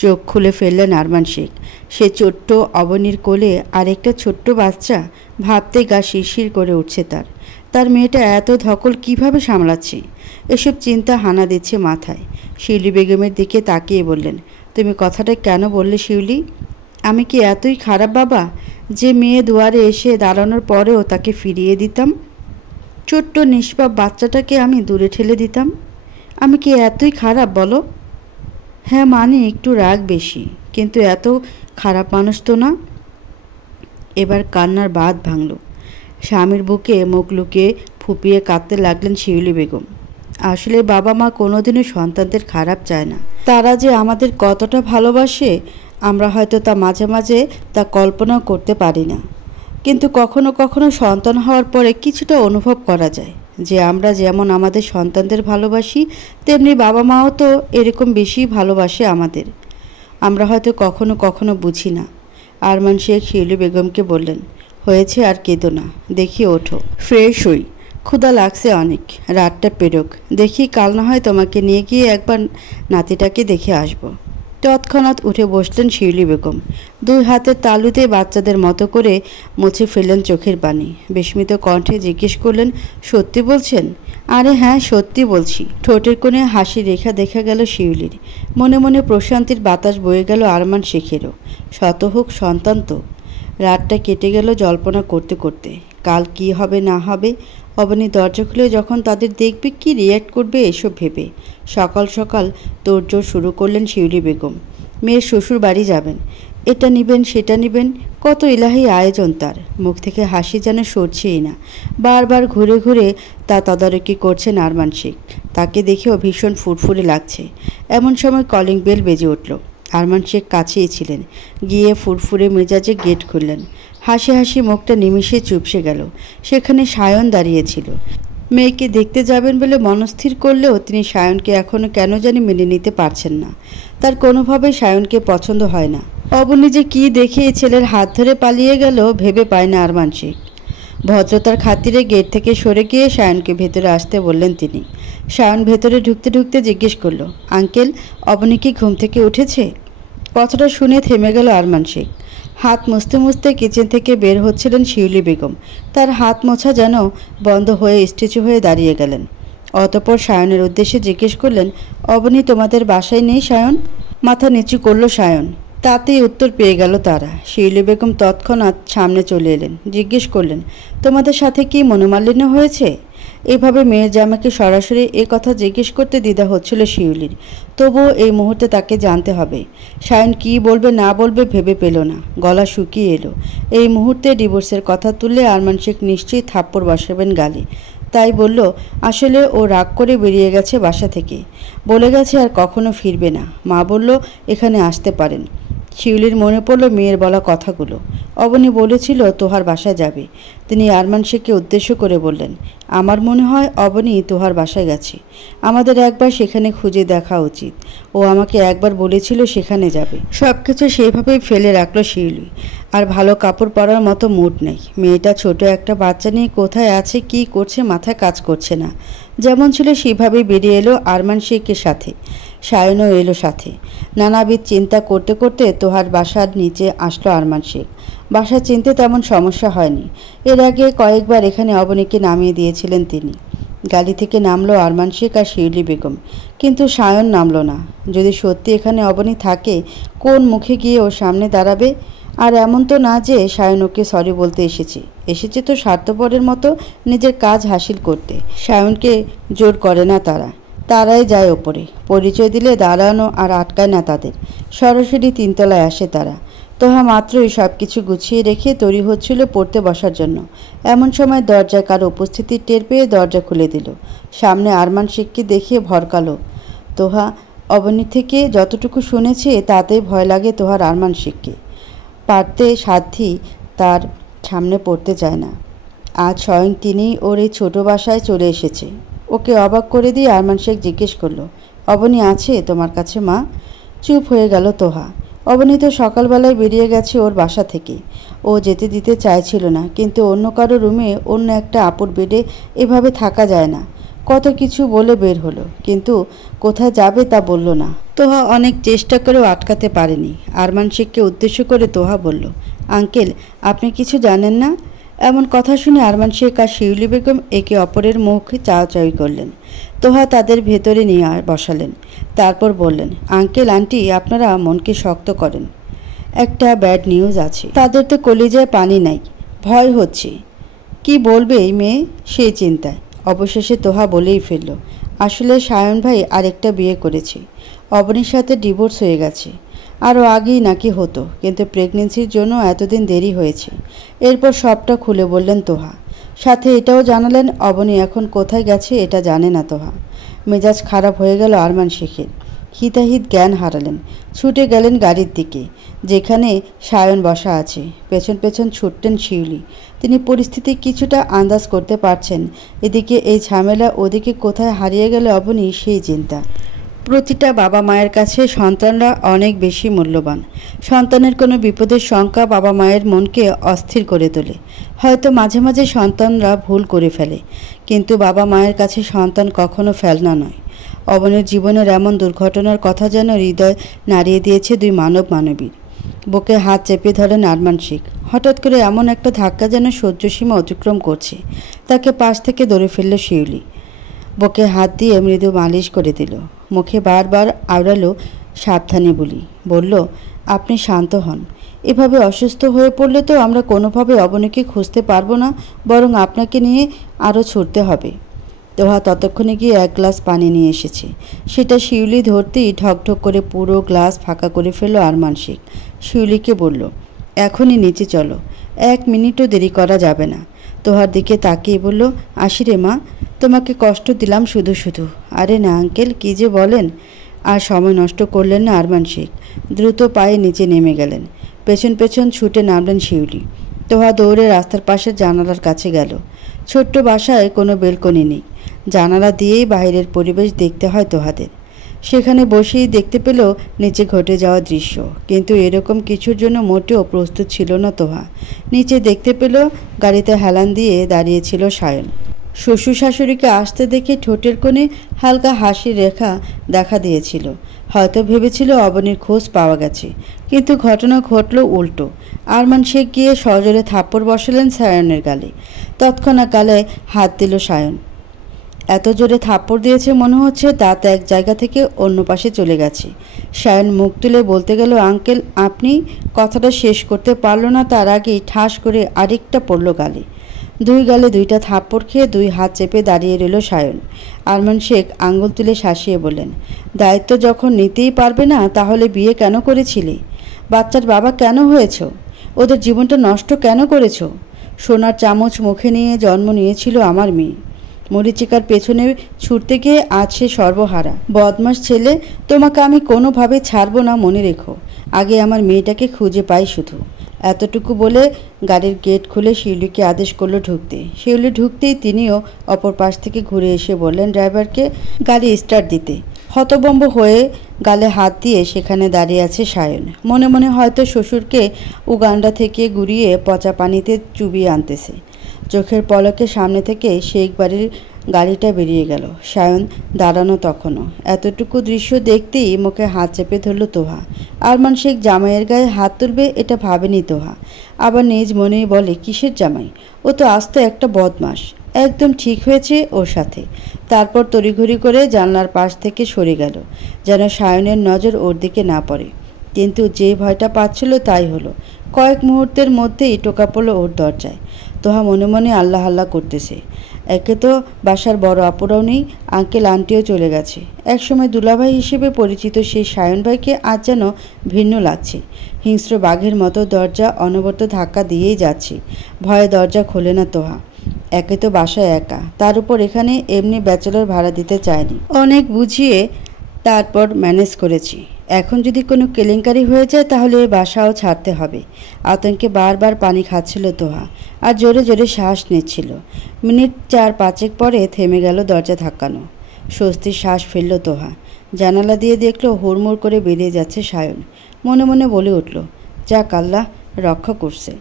চোখ খুলে ফেললেন আরমান শেখ। সে ছোট্ট অবনীর কোলে আরেকটা ছোট্ট বাচ্চা, ভাবতে গা শিরশির করে উঠছে তার। তার মেয়েটা এত ধকল কিভাবে সামলাচ্ছে? এসব চিন্তা হানা দিচ্ছে মাথায়। শিউলি বেগমের দিকে তাকিয়ে বললেন, তুমি কথাটা কেন বললে শিউলি? আমি কি এতই খারাপ বাবা যে মেয়ে দুয়ারে এসে দাঁড়ানোর পরেও তাকে ফিরিয়ে দিতাম? ছোট্ট নিষ্পাপ বাচ্চাটাকে আমি দূরে ঠেলে দিতাম? আমি কি এতই খারাপ বলো? হ্যাঁ মানে একটু রাগ বেশি, কিন্তু এত খারাপ মানুষ তো না। এবার কান্নার বাঁধ ভাঙল। স্বামীর বুকে মুখ লুকিয়ে ফুপিয়ে কাঁদতে লাগলেন শিউলি বেগম। আসলে বাবা মা কোনোদিনও সন্তানদের খারাপ চায় না। তারা যে আমাদের কতটা ভালোবাসে আমরা হয়তো তা মাঝে মাঝে তা কল্পনাও করতে পারি না। কিন্তু কখনো কখনো সন্তান হওয়ার পরে কিছুটা অনুভব করা যায় যে আমরা যেমন আমাদের সন্তানদের ভালোবাসি, তেমনি বাবা মাও তো এরকম বেশি ভালোবাসে আমাদের। আমরা হয়তো কখনো কখনো বুঝি না। আরমান শেখ শিউলি বেগমকে বললেন, হয়েছে আর কেঁদো না, দেখি ওঠো, ফ্রেশ হই, ক্ষুধা লাগছে অনেক, রাতটা পেরোক, দেখি কাল না হয় তোমাকে নিয়ে গিয়ে একবার নাতিটাকে দেখে আসবো। তৎক্ষণাৎ উঠে বসলেন শিউলি বেগম। দুই হাতের তালুতে বাচ্চাদের মতো করে মুছে ফেললেন চোখের পানি। বিস্মিত কণ্ঠে জিজ্ঞেস করলেন, সত্যি বলছেন? আরে হ্যাঁ, সত্যি বলছি। ঠোঁটের কোণে হাসি রেখা দেখা গেল শিউলির। মনে মনে প্রশান্তির বাতাস বয়ে গেল আরমান শেখেরও। শতহোক সন্তান তো। রাতটা কেটে গেল জল্পনা করতে করতে। কাল কি হবে না হবে, অবনী দরজা খুলে যখন তাদের দেখবে কি রিয়্যাক্ট করবে এসব ভেবে সকাল সকাল তোড়জোড় শুরু করলেন শিউলি বেগম। মেয়ের শ্বশুর বাড়ি যাবেন, এটা নেবেন সেটা নেবেন, কত ইলাহি আয়োজন তার। মুখ থেকে হাসি যেন সরছেই না। বারবার ঘুরে ঘুরে তা তদারকি করছেন আরমান শেখ। তাকে দেখেও ভীষণ ফুরফুরে লাগছে। এমন সময় কলিং বেল বেজে উঠল। আরমান শেখ কাছেই ছিলেন। গিয়ে ফুরফুরে মেজাজে গেট খুললেন। হাসি হাসি মুখটা নিমিষে চুপসে গেল। সেখানে সায়ন দাঁড়িয়েছিল। মেয়েকে দেখতে যাবেন বলে মনস্থির করলেও তিনি সায়নকে এখনও কেন জানি মেনে নিতে পারছেন না। তার কোনোভাবেই সায়নকে পছন্দ হয় না। অবনী যে কী দেখে ছেলের হাত ধরে পালিয়ে গেল ভেবে পায় না আরমান শেখ। ভদ্রতার খাতিরে গেট থেকে সরে গিয়ে সায়নকে ভেতরে আসতে বললেন তিনি। সায়ন ভেতরে ঢুকতে ঢুকতে জিজ্ঞেস করলো, আঙ্কেল, অবনী কি ঘুম থেকে উঠেছে? কথাটা শুনে থেমে গেল আরমান শেখ। হাত মুছতে মুছতে কিচেন থেকে বের হচ্ছিলেন শিউলি বেগম। তার হাত মোছা যেন বন্ধ হয়ে স্ট্যাচু হয়ে দাঁড়িয়ে গেলেন। অতঃপর সায়নের উদ্দেশ্যে জিজ্ঞেস করলেন, অবনী তোমাদের বাসায় নেই সায়ন? মাথা নিচু করল সায়ন। তাতেই উত্তর পেয়ে গেল তারা। শিউলি বেগম তৎক্ষণাৎ সামনে চলে এলেন। জিজ্ঞেস করলেন, তোমাদের সাথে কি মনোমালিন্য হয়েছে? এভাবে মেয়ের জামাইকে সরাসরি এ কথা জিজ্ঞেস করতে দ্বিধা হচ্ছিল শিউলির। তবুও এই মুহূর্তে তাকে জানতে হবে। সায়ন কি বলবে না বলবে ভেবে পেল না। গলা শুকিয়ে এলো। এই মুহূর্তে ডিভোর্সের কথা তুললে আরমান শেখ নিশ্চয়ই থাপ্পড় বসাবেন গালে। তাই বলল, আসলে ও রাগ করে বেরিয়ে গেছে বাসা থেকে, বলে গেছে আর কখনো ফিরবে না। মা বলল এখানে আসতে পারেন। শিউলির মনে পড়ল মেয়ের বলা কথাগুলো। অবনী বলেছিল তোহার বাসায় যাবে। তিনি আরমান শেখকে উদ্দেশ্য করে বললেন, আমার মনে হয় অবনী তোহার বাসায় গেছে। আমাদের একবার সেখানে খুঁজে দেখা উচিত। ও আমাকে একবার বলেছিল সেখানে যাবে। সব কিছু সেভাবেই ফেলে রাখলো শিউলি। আর ভালো কাপড় পরার মতো মুড নেই। মেয়েটা ছোট একটা বাচ্চা নিয়ে কোথায় আছে, কি করছে, মাথায় কাজ করছে না। যেমন ছিল সেভাবেই বেরিয়ে এলো আরমান শেখের সাথে। সায়নও এলো সাথে। নানাবিধ চিন্তা করতে করতে তোহার বাসার নিচে আসলো আরমান শেখ। বাসা চিনতে তেমন সমস্যা হয়নি। এর আগে কয়েকবার এখানে অবনীকে নামিয়ে দিয়েছিলেন তিনি। গাড়ি থেকে নামলো আরমান শেখ আর শিউলি বেগম, কিন্তু সায়ন নামলো না। যদি সত্যি এখানে অবনী থাকে, কোন মুখে গিয়ে ওর সামনে দাঁড়াবে? আর এমন তো না যে সায়ন ওকে সরি বলতে এসেছে তো স্বার্থপরের মতো নিজের কাজ হাসিল করতে। সায়নকে জোর করে না তারাই যায় ওপরে। পরিচয় দিলে দাঁড়ানো আর আটকায় না তাদের। সরাসরি 3 তলায় আসে তারা। তোহা মাত্রই সব কিছু গুছিয়ে রেখে তৈরি হচ্ছিল পড়তে বসার জন্য। এমন সময় দরজায় কারো উপস্থিতি টের পেয়ে দরজা খুলে দিল। সামনে আরমান শেখকে দেখিয়ে ভরকালো। তোহা অবনী থেকে যতটুকু শুনেছে তাতেই ভয় লাগে তোহার আরমান শেখকে। পারতে সাধ্যি তার সামনে পড়তে চায় না। আজ স্বয়ং তিনিই ওর এই ছোটো বাসায় চলে এসেছে। ওকে অবাক করে দিয়ে আরমান শেখ জিজ্ঞেস করলো, অবনী আছে তোমার কাছে মা? চুপ হয়ে গেল তোহা। অবনী তো সকালবেলায় বেরিয়ে গেছে ওর বাসা থেকে। ও যেতে দিতে চাইছিল না, কিন্তু অন্য কারো রুমে অন্য একটা আপুর বেডে এভাবে থাকা যায় না। কত কিছু বলে বের হলো, কিন্তু কোথায় যাবে তা বলল না। তোহা অনেক চেষ্টা করেও আটকাতে পারেনি। আরমান শেখকে উদ্দেশ্য করে তোহা বলল, আঙ্কেল আপনি কিছু জানেন না? এমন কথা শুনে আরমান শেখ আর শিউলি বেগম একে অপরের মুখে চাওয়াচাওয়ি করলেন। তোহা তাদের ভেতরে নিয়ে বসালেন। তারপর বললেন, আঙ্কেল আন্টি আপনারা মনকে শক্ত করেন। একটা ব্যাড নিউজ আছে। তাদের তো কলিজায় পানি নাই। ভয় হচ্ছে কি বলবে এই মেয়ে, সেই চিন্তায়। অবশেষে তোহা বলেই ফেলল, আসলে সায়ন ভাই আরেকটা বিয়ে করেছে। অবনীর সাথে ডিভোর্স হয়ে গেছে। আরও আগেই নাকি হতো, কিন্তু প্রেগনেন্সির জন্য এতদিন দেরি হয়েছে। এরপর সবটা খুলে বললেন তোহা। সাথে এটাও জানালেন অবনী এখন কোথায় গেছে এটা জানে না তোহা। মেজাজ খারাপ হয়ে গেল আরমান শেখের। হিতাহিত জ্ঞান হারালেন। ছুটে গেলেন গাড়ির দিকে, যেখানে সায়ন বসা আছে। পেছন পেছন ছুটতেন শিউলি। তিনি পরিস্থিতি কিছুটা আন্দাজ করতে পারছেন। এদিকে এই ঝামেলা, ওদিকে কোথায় হারিয়ে গেল অবনী সেই চিন্তা। প্রতিটা বাবা মায়ের কাছে সন্তানরা অনেক বেশি মূল্যবান। সন্তানের কোনো বিপদের শঙ্কা বাবা মায়ের মনকে অস্থির করে তোলে। হয়তো মাঝে মাঝে সন্তানরা ভুল করে ফেলে, কিন্তু বাবা মায়ের কাছে সন্তান কখনো ফেলনা নয়। অবনীর জীবনের এমন দুর্ঘটনার কথা যেন হৃদয় নাড়িয়ে দিয়েছে দুই মানবীর। বুকে হাত চেপে ধরেন আরমান শেখ। হঠাৎ করে এমন একটা ধাক্কা যেন সহ্যসীমা অতিক্রম করছে। তাকে পাশ থেকে ধরে ফেলল শিউলি। বুকে হাত দিয়ে মৃদু মালিশ করে দিল। মুখে বারবার আওড়ালো সাবধানে বলল, আপনি শান্ত হন। এভাবে অসুস্থ হয়ে পড়লে তো আমরা কোনোভাবে অবনীকে খুঁজতে পারবো না, বরং আপনাকে নিয়ে আরও ছুটতে হবে। তোহা ততক্ষণে গিয়ে 1 গ্লাস পানি নিয়ে এসেছে। সেটা শিউলি ধরতেই ঢকঢক করে পুরো গ্লাস ফাঁকা করে ফেলল আরমান শেখ। শিউলিকে বলল, এখনই নিচে চলো, 1 মিনিটও দেরি করা যাবে না। তোহার দিকে তাকিয়ে বলল, আসি রে মা, তোমাকে কষ্ট দিলাম শুধু। আরে না আঙ্কেল, কী যে বলেন। আর সময় নষ্ট করলেন না আরমান শেখ। দ্রুত পায়ে নিচে নেমে গেলেন। পেছন পেছন ছুটে নামলেন শিউলি। তোহা দৌড়ে রাস্তার পাশে জানালার কাছে গেল। ছোট্ট বাসায় কোনো বেলকনি নেই। জানালা দিয়েই বাইরের পরিবেশ দেখতে হয় তোহাদের। সেখানে বসেই দেখতে পেল নিচে ঘটে যাওয়া দৃশ্য, কিন্তু এরকম কিছুর জন্য মোটেও প্রস্তুত ছিল না তোহা। নিচে দেখতে পেল গাড়িতে হেলান দিয়ে দাঁড়িয়েছিল সায়ন। শ্বশুর শাশুড়িকে আসতে দেখে ঠোঁটের কোণে হালকা হাসির রেখা দেখা দিয়েছিল। হয়তো ভেবেছিল অবনীর খোঁজ পাওয়া গেছে, কিন্তু ঘটনা ঘটল উল্টো। আরমান শেখ গিয়ে সজোরে থাপ্পড় বসালেন সায়নের গালে। তৎক্ষণাৎ গালে হাত দিল সায়ন। এত জোরে থাপ্পড় দিয়েছে মনে হচ্ছে দাঁত এক জায়গা থেকে অন্য পাশে চলে গেছে। সায়ন মুখ তুলে বলতে গেল, আঙ্কেল আপনি। কথাটা শেষ করতে পারল না, তার আগেই ঠাস করে আরেকটা পড়ল গালে। 2 গালে 2টা থাপ্পড় খেয়ে 2 হাত চেপে দাঁড়িয়ে রইল সায়ন। আরমান শেখ আঙ্গুল তুলে শাসিয়ে বললেন, দায়িত্ব যখন নিতেই পারবে না, তাহলে বিয়ে কেন করেছিলে? বাচ্চার বাবা কেন হয়েছ? ওদের জীবনটা নষ্ট কেন করেছ? সোনার চামচ মুখে নিয়ে জন্ম নিয়েছিল আমার মেয়ে। মরিচিকার পেছনে ছুটতে গিয়ে আজ সে সর্বহারা। বদমাস ছেলে, তোমাকে আমি কোনোভাবে ছাড়বো না, মনে রেখো। আগে আমার মেয়েটাকে খুঁজে পাই শুধু। এতটুকু বলে গাড়ির গেট খুলে শিউলিকে আদেশ করলো ঢুকতে। শিউলি ঢুকতেই তিনিও অপর পাশ থেকে ঘুরে এসে বললেন ড্রাইভারকে গাড়ি স্টার্ট দিতে। হতভম্ব হয়ে গালে হাত দিয়ে সেখানে দাঁড়িয়ে আছে সায়ন। মনে মনে হয়তো শ্বশুরকে উগান্ডা থেকে ঘুরিয়ে পচা পানিতে চুবিয়ে আনতেছে। চোখের পলকে সামনে থেকে শেখ বাড়ির গাড়িটা বেরিয়ে গেল। সায়ন দাঁড়ানো তখনও। এতটুকু দৃশ্য দেখতেই মুখে হাত চেপে ধরল তোহা। আরমান শেখ জামাইয়ের গায়ে হাত তুলবে এটা ভাবেনি তোহা। আবার নিজ মনেই বলে কিসের জামাই, ও তো আস্ত একটা বদমাস, একদম ঠিক হয়েছে ওর সাথে। তারপর তড়িঘড়ি করে জানলার পাশ থেকে সরে গেল, যেন সায়নের নজর ওর দিকে না পড়ে। কিন্তু যে ভয়টা পাচ্ছিল তাই হলো। কয়েক মুহূর্তের মধ্যেই টোকা পড়ল ওর দরজায়। তোহা মনে মনে আল্লাহ আল্লাহ করতেছে। একে তো বাসার বড় আপুরাও নেই, আঙ্কেল আন্টিও চলে গেছে। একসময় দুলাভাই হিসেবে পরিচিত সেই সায়ন ভাইকে আজ যেন ভিন্ন লাগছে। হিংস্র বাঘের মতো দরজা অনবরত ধাক্কা দিয়েই যাচ্ছে। ভয়ে দরজা খোলে না তোহা। একে তো বাসায় একা, তার উপর এখানে এমনি ব্যাচেলর ভাড়া দিতে চায়নি। অনেক বুঝিয়ে তারপর ম্যানেজ করেছি। এখন যদি কোনো কেলেঙ্কারি হয়ে যায় তাহলে এই বাসাও ছাড়তে হবে। আতঙ্কে বারবার পানি খাচ্ছিল তোহা, আর জোরে জোরে শ্বাস নিচ্ছিল। মিনিট 4-5 পরে থেমে গেল দরজা ধাক্কানো। স্বস্তির শ্বাস ফেলল তোহা। জানালা দিয়ে দেখলো হুড়মুড় করে বেরিয়ে যাচ্ছে সায়ন। মনে মনে বলে উঠল, যাক আল্লাহ রক্ষা করছে।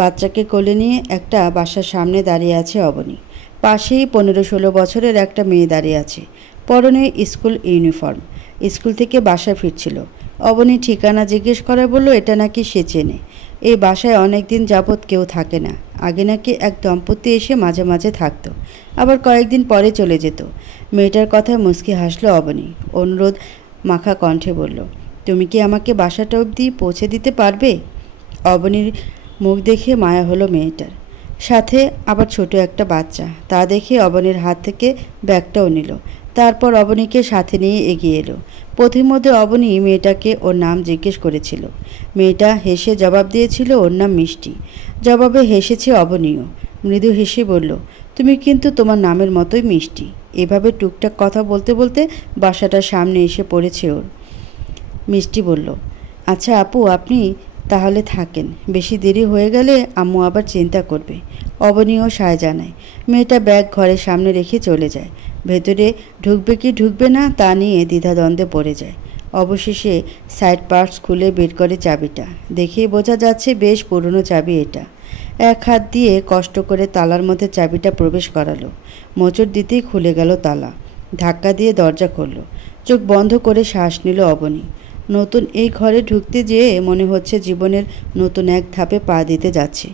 বাচ্চাকে কোলে নিয়ে একটা বাসার সামনে দাঁড়িয়ে আছে অবনী। পাশেই 15-16 বছরের একটা মেয়ে দাঁড়িয়ে আছে, পরনে স্কুল ইউনিফর্ম। স্কুল থেকে বাসায় ফিরছিল। অবনী ঠিকানা জিজ্ঞেস করে বলল এটা নাকি সে চেনে। এই বাসায় অনেক দিন যাবৎ কেউ থাকে না। আগে নাকি এক দম্পতি এসে মাঝে মাঝে থাকতো, আবার কয়েকদিন পরে চলে যেত। মেয়েটার কথায় মুচকি হাসলো অবনী। অনুরোধ মাখা কণ্ঠে বলল, তুমি কি আমাকে বাসাটা অবধি পৌঁছে দিতে পারবে? অবনীর মুখ দেখে মায়া হলো মেয়েটার। সাথে আবার ছোট একটা বাচ্চা। তা দেখে অবনীর হাত থেকে ব্যাগটাও নিল। তারপর অবনীকে সাথে নিয়ে এগিয়ে এলো। পথিমধ্যে অবনী মেয়েটাকে ওর নাম জিজ্ঞেস করেছিল। মেয়েটা হেসে জবাব দিয়েছিল ওর নাম মিষ্টি। জবাবে হেসেছে অবনীও। মৃদু হেসে বলল, তুমি কিন্তু তোমার নামের মতোই মিষ্টি। এভাবে টুকটাক কথা বলতে বলতে বাসাটার সামনে এসে পড়েছে ওর। মিষ্টি বলল, আচ্ছা আপু আপনি তাহলে থাকেন, বেশি দেরি হয়ে গেলে আম্মু আবার চিন্তা করবে। অবনীও সায় জানায়। মেয়েটা ব্যাগ ঘরের সামনে রেখে চলে যায়। ভেতরে ঢুকবে কি ঢুকবে না তা নিয়ে দ্বিধাদ্বন্দ্বে পড়ে যায়। অবশেষে সাইড পার্টস খুলে বের করে চাবিটা। দেখেই বোঝা যাচ্ছে বেশ পুরনো চাবি এটা। এক হাত দিয়ে কষ্ট করে তালার মধ্যে চাবিটা প্রবেশ করালো। মোচড় দিতেই খুলে গেল তালা। ধাক্কা দিয়ে দরজা খুলল। চোখ বন্ধ করে শ্বাস নিল অবনী। নতুন এই ঘরে ঢুকতে যেয়ে মনে হচ্ছে জীবনের নতুন এক ধাপে পা দিতে যাচ্ছে।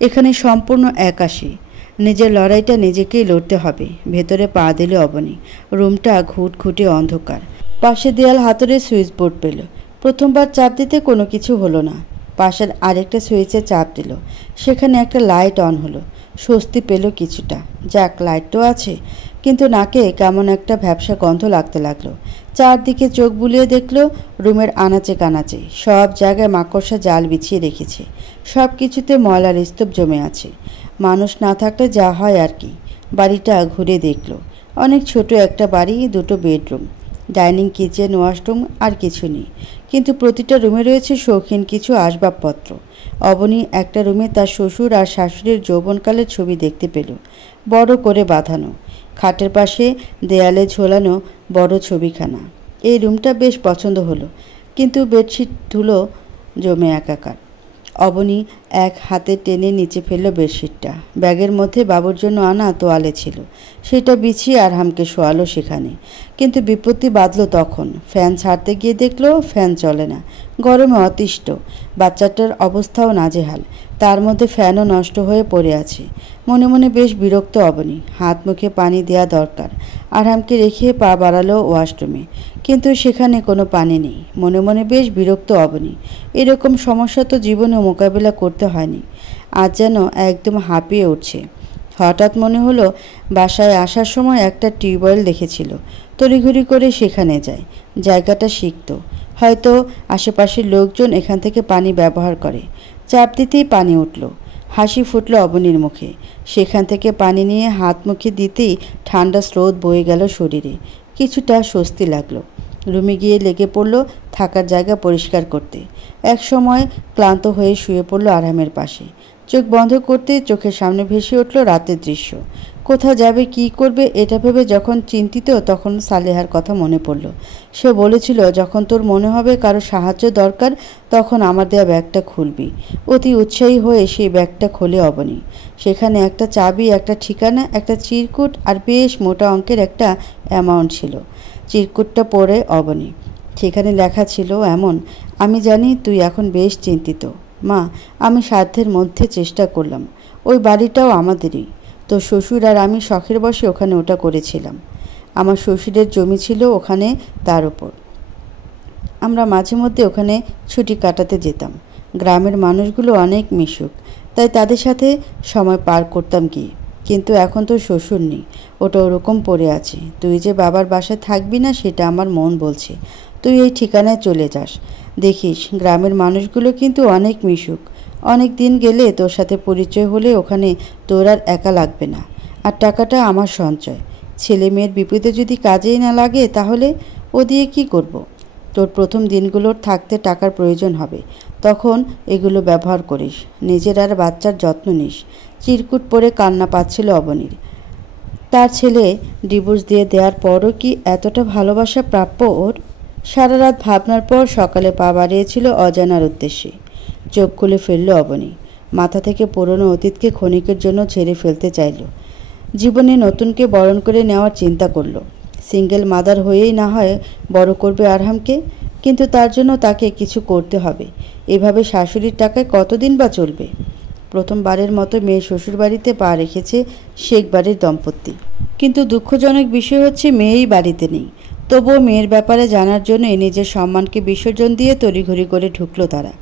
এখানে সম্পূর্ণ একাশী। নিজের লড়াইটা নিজেকেই লড়তে হবে। ভেতরে পা দিল অবনী। রুমটা ঘুটঘুটে অন্ধকার। পাশে দেয়াল হাতুড়ে সুইচ বোর্ড পেল। প্রথমবার চাপ দিতে কোনো কিছু হলো না। পাশের আরেকটা সুইচে চাপ দিল। সেখানে একটা লাইট অন হলো। স্বস্তি পেল কিছুটা। যাক লাইট তো আছে, কিন্তু নাকে কেমন একটা ভ্যাপসা গন্ধ লাগতে লাগলো। চারদিকে চোখ বুলিয়ে দেখল রুমের আনাচে কানাচে সব জায়গায় মাকড়সা জাল বিছিয়ে রেখেছে। সব কিছুতে ময়লার স্তূপ জমে আছে। মানুষ না থাকলে যা হয় আর কি। বাড়িটা ঘুরে দেখল। অনেক ছোট একটা বাড়ি, দুটো বেডরুম, ডাইনিং, কিচেন, ওয়াশরুম, আর কিছু নেই। কিন্তু প্রতিটা রুমে রয়েছে শৌখিন কিছু আসবাবপত্র। অবনী একটা রুমে তার শ্বশুর আর শাশুড়ির যৌবনকালের ছবি দেখতে পেল, বড় করে বাঁধানো। খাটের পাশে দেয়ালে ঝোলানো বড় ছবিখানা। এই রুমটা বেশ পছন্দ হলো, কিন্তু বেডশিট ধুলো জমে একাকার। অবনী এক হাতে টেনে নিচে ফেলল বেডশিটটা। ব্যাগের মধ্যে বাবুর জন্য আনা তোয়ালে ছিল, সেটা বিছিয়ে আরহামকে শোয়ালো সেখানে। কিন্তু বিপত্তি বাঁধল তখন। ফ্যান ছাড়তে গিয়ে দেখলো ফ্যান চলে না। গরমে অতিষ্ঠ। বাচ্চাটার অবস্থাও নাজেহাল, তার মধ্যে ফ্যানও নষ্ট হয়ে পড়ে আছে। মনে মনে বেশ বিরক্ত অবনী। হাত মুখে পানি দেয়া দরকার। আরহামকে রেখে পা বাড়ালো ওয়াশরুমে, কিন্তু সেখানে কোনো পানি নেই। মনে মনে বেশ বিরক্ত অবনী। এরকম সমস্যা তো জীবনে মোকাবিলা করতে হয়নি। আজ যেন একদম হাঁপিয়ে উঠছে। হঠাৎ মনে হলো বাসায় আসার সময় একটা টিউবওয়েল দেখেছিল। তড়িঘড়ি করে সেখানে যায়। জায়গাটা সিক্ত, হয়তো আশেপাশের লোকজন এখান থেকে পানি ব্যবহার করে। চাপ দিতেই পানি উঠল। হাসি ফুটল অবনীর মুখে। সেখান থেকে পানি নিয়ে হাত মুখে দিতেই ঠান্ডা স্রোত বয়ে গেল শরীরে। কিছুটা স্বস্তি লাগলো। রুমে গিয়ে লেগে পড়ল থাকার জায়গা পরিষ্কার করতে। এক সময় ক্লান্ত হয়ে শুয়ে পড়ল আরহামের পাশে। চোখ বন্ধ করতে চোখের সামনে ভেসে উঠল রাতের দৃশ্য। কোথায় যাবে, কি করবে এটা ভেবে যখন চিন্তিত তখন সালেহার কথা মনে পড়ল। সে বলেছিল, যখন তোর মনে হবে কারো সাহায্য দরকার তখন আমার দেয়া ব্যাগটা খুলবি। অতি উৎসাহী হয়ে সেই ব্যাগটা খোলে অবনী। সেখানে একটা চাবি, একটা ঠিকানা, একটা চিরকুট আর বেশ মোটা অঙ্কের একটা অ্যামাউন্ট ছিল। চিরকুটটা পড়ে অবনী। সেখানে লেখা ছিল এমন, আমি জানি তুই এখন বেশ চিন্তিত মা, আমি সাধ্যের মধ্যে চেষ্টা করলাম। ওই বাড়িটাও আমাদেরই। তো শ্বশুর আর আমি শখের বসে ওখানে ওটা করেছিলাম। আমার শ্বশুরের জমি ছিল ওখানে, তার ওপর আমরা মাঝে মধ্যে ওখানে ছুটি কাটাতে যেতাম। গ্রামের মানুষগুলো অনেক মিশুক, তাই তাদের সাথে সময় পার করতাম গিয়ে। কিন্তু এখন তো শ্বশুর নেই, ওটা ওরকম পড়ে আছে। তুই যে বাবার বাসায় থাকবি না সেটা আমার মন বলছে। তুই এই ঠিকানায় চলে যাস। দেখিস গ্রামের মানুষগুলো কিন্তু অনেক মিশুক। অনেক দিন গেলে তোর সাথে পরিচয় হলে ওখানে তোর আর একা লাগবে না। আর টাকাটা আমার সঞ্চয়। ছেলে মেয়ের বিপদে যদি কাজেই না লাগে তাহলে ও দিয়ে কি করব। তোর প্রথম দিনগুলোর থাকতে টাকার প্রয়োজন হবে, তখন এগুলো ব্যবহার করিস। নিজের আর বাচ্চার যত্ন নিস। চিরকুট পরে কান্না পাচ্ছিল অবনীর। তার ছেলে ডিভোর্স দিয়ে দেওয়ার পরও কি এতটা ভালোবাসা প্রাপ্য ওর? সারা রাত ভাবনার পর সকালে পা বাড়িয়েছিল অজানার উদ্দেশ্যে। চোখ খুলে ফেলল অবনী। মাথা থেকে পুরনো অতীতকে ক্ষণিকের জন্য ঝেড়ে ফেলতে চাইল। জীবনে নতুনকে বরণ করে নেওয়ার চিন্তা করল। সিঙ্গেল মাদার হয়েই না হয় বড় করবে আরহামকে, কিন্তু তার জন্য তাকে কিছু করতে হবে। এভাবে শাশুড়ির টাকায় কতদিন বা চলবে? প্রথমবারের মতো মেয়ে শ্বশুরবাড়িতে পা রেখেছে শেখ বাড়ির দম্পতি। কিন্তু দুঃখজনক বিষয় হচ্ছে মেয়েই বাড়িতে নেই। তবুও মেয়ের ব্যাপারে জানার জন্য নিজের সম্মানকে বিসর্জন দিয়ে তড়িঘড়ি করে ঢুকল তারা।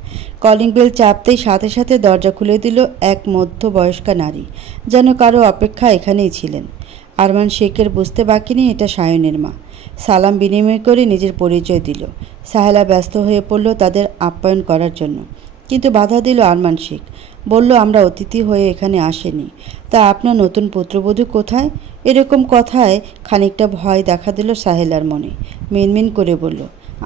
কলিং বেল চাপতেই সাথে সাথে দরজা খুলে দিল এক মধ্যবয়স্কা নারী, যেন কারো অপেক্ষা এখানেই ছিলেন। আরমান শেখের বুঝতে বাকি নেই এটা সায়নের মা। সালাম বিনিময় করে নিজের পরিচয় দিল। সাহেলা ব্যস্ত হয়ে পড়ল তাদের আপ্যায়ন করার জন্য, কিন্তু বাধা দিল আরমান শেখ। বলল, আমরা অতিথি হয়ে এখানে আসেনি। তা আপনার নতুন পুত্রবধূ কোথায়? এরকম কথায় খানিকটা ভয় দেখা দিল সাহেলার মনে। মিনমিন করে বলল,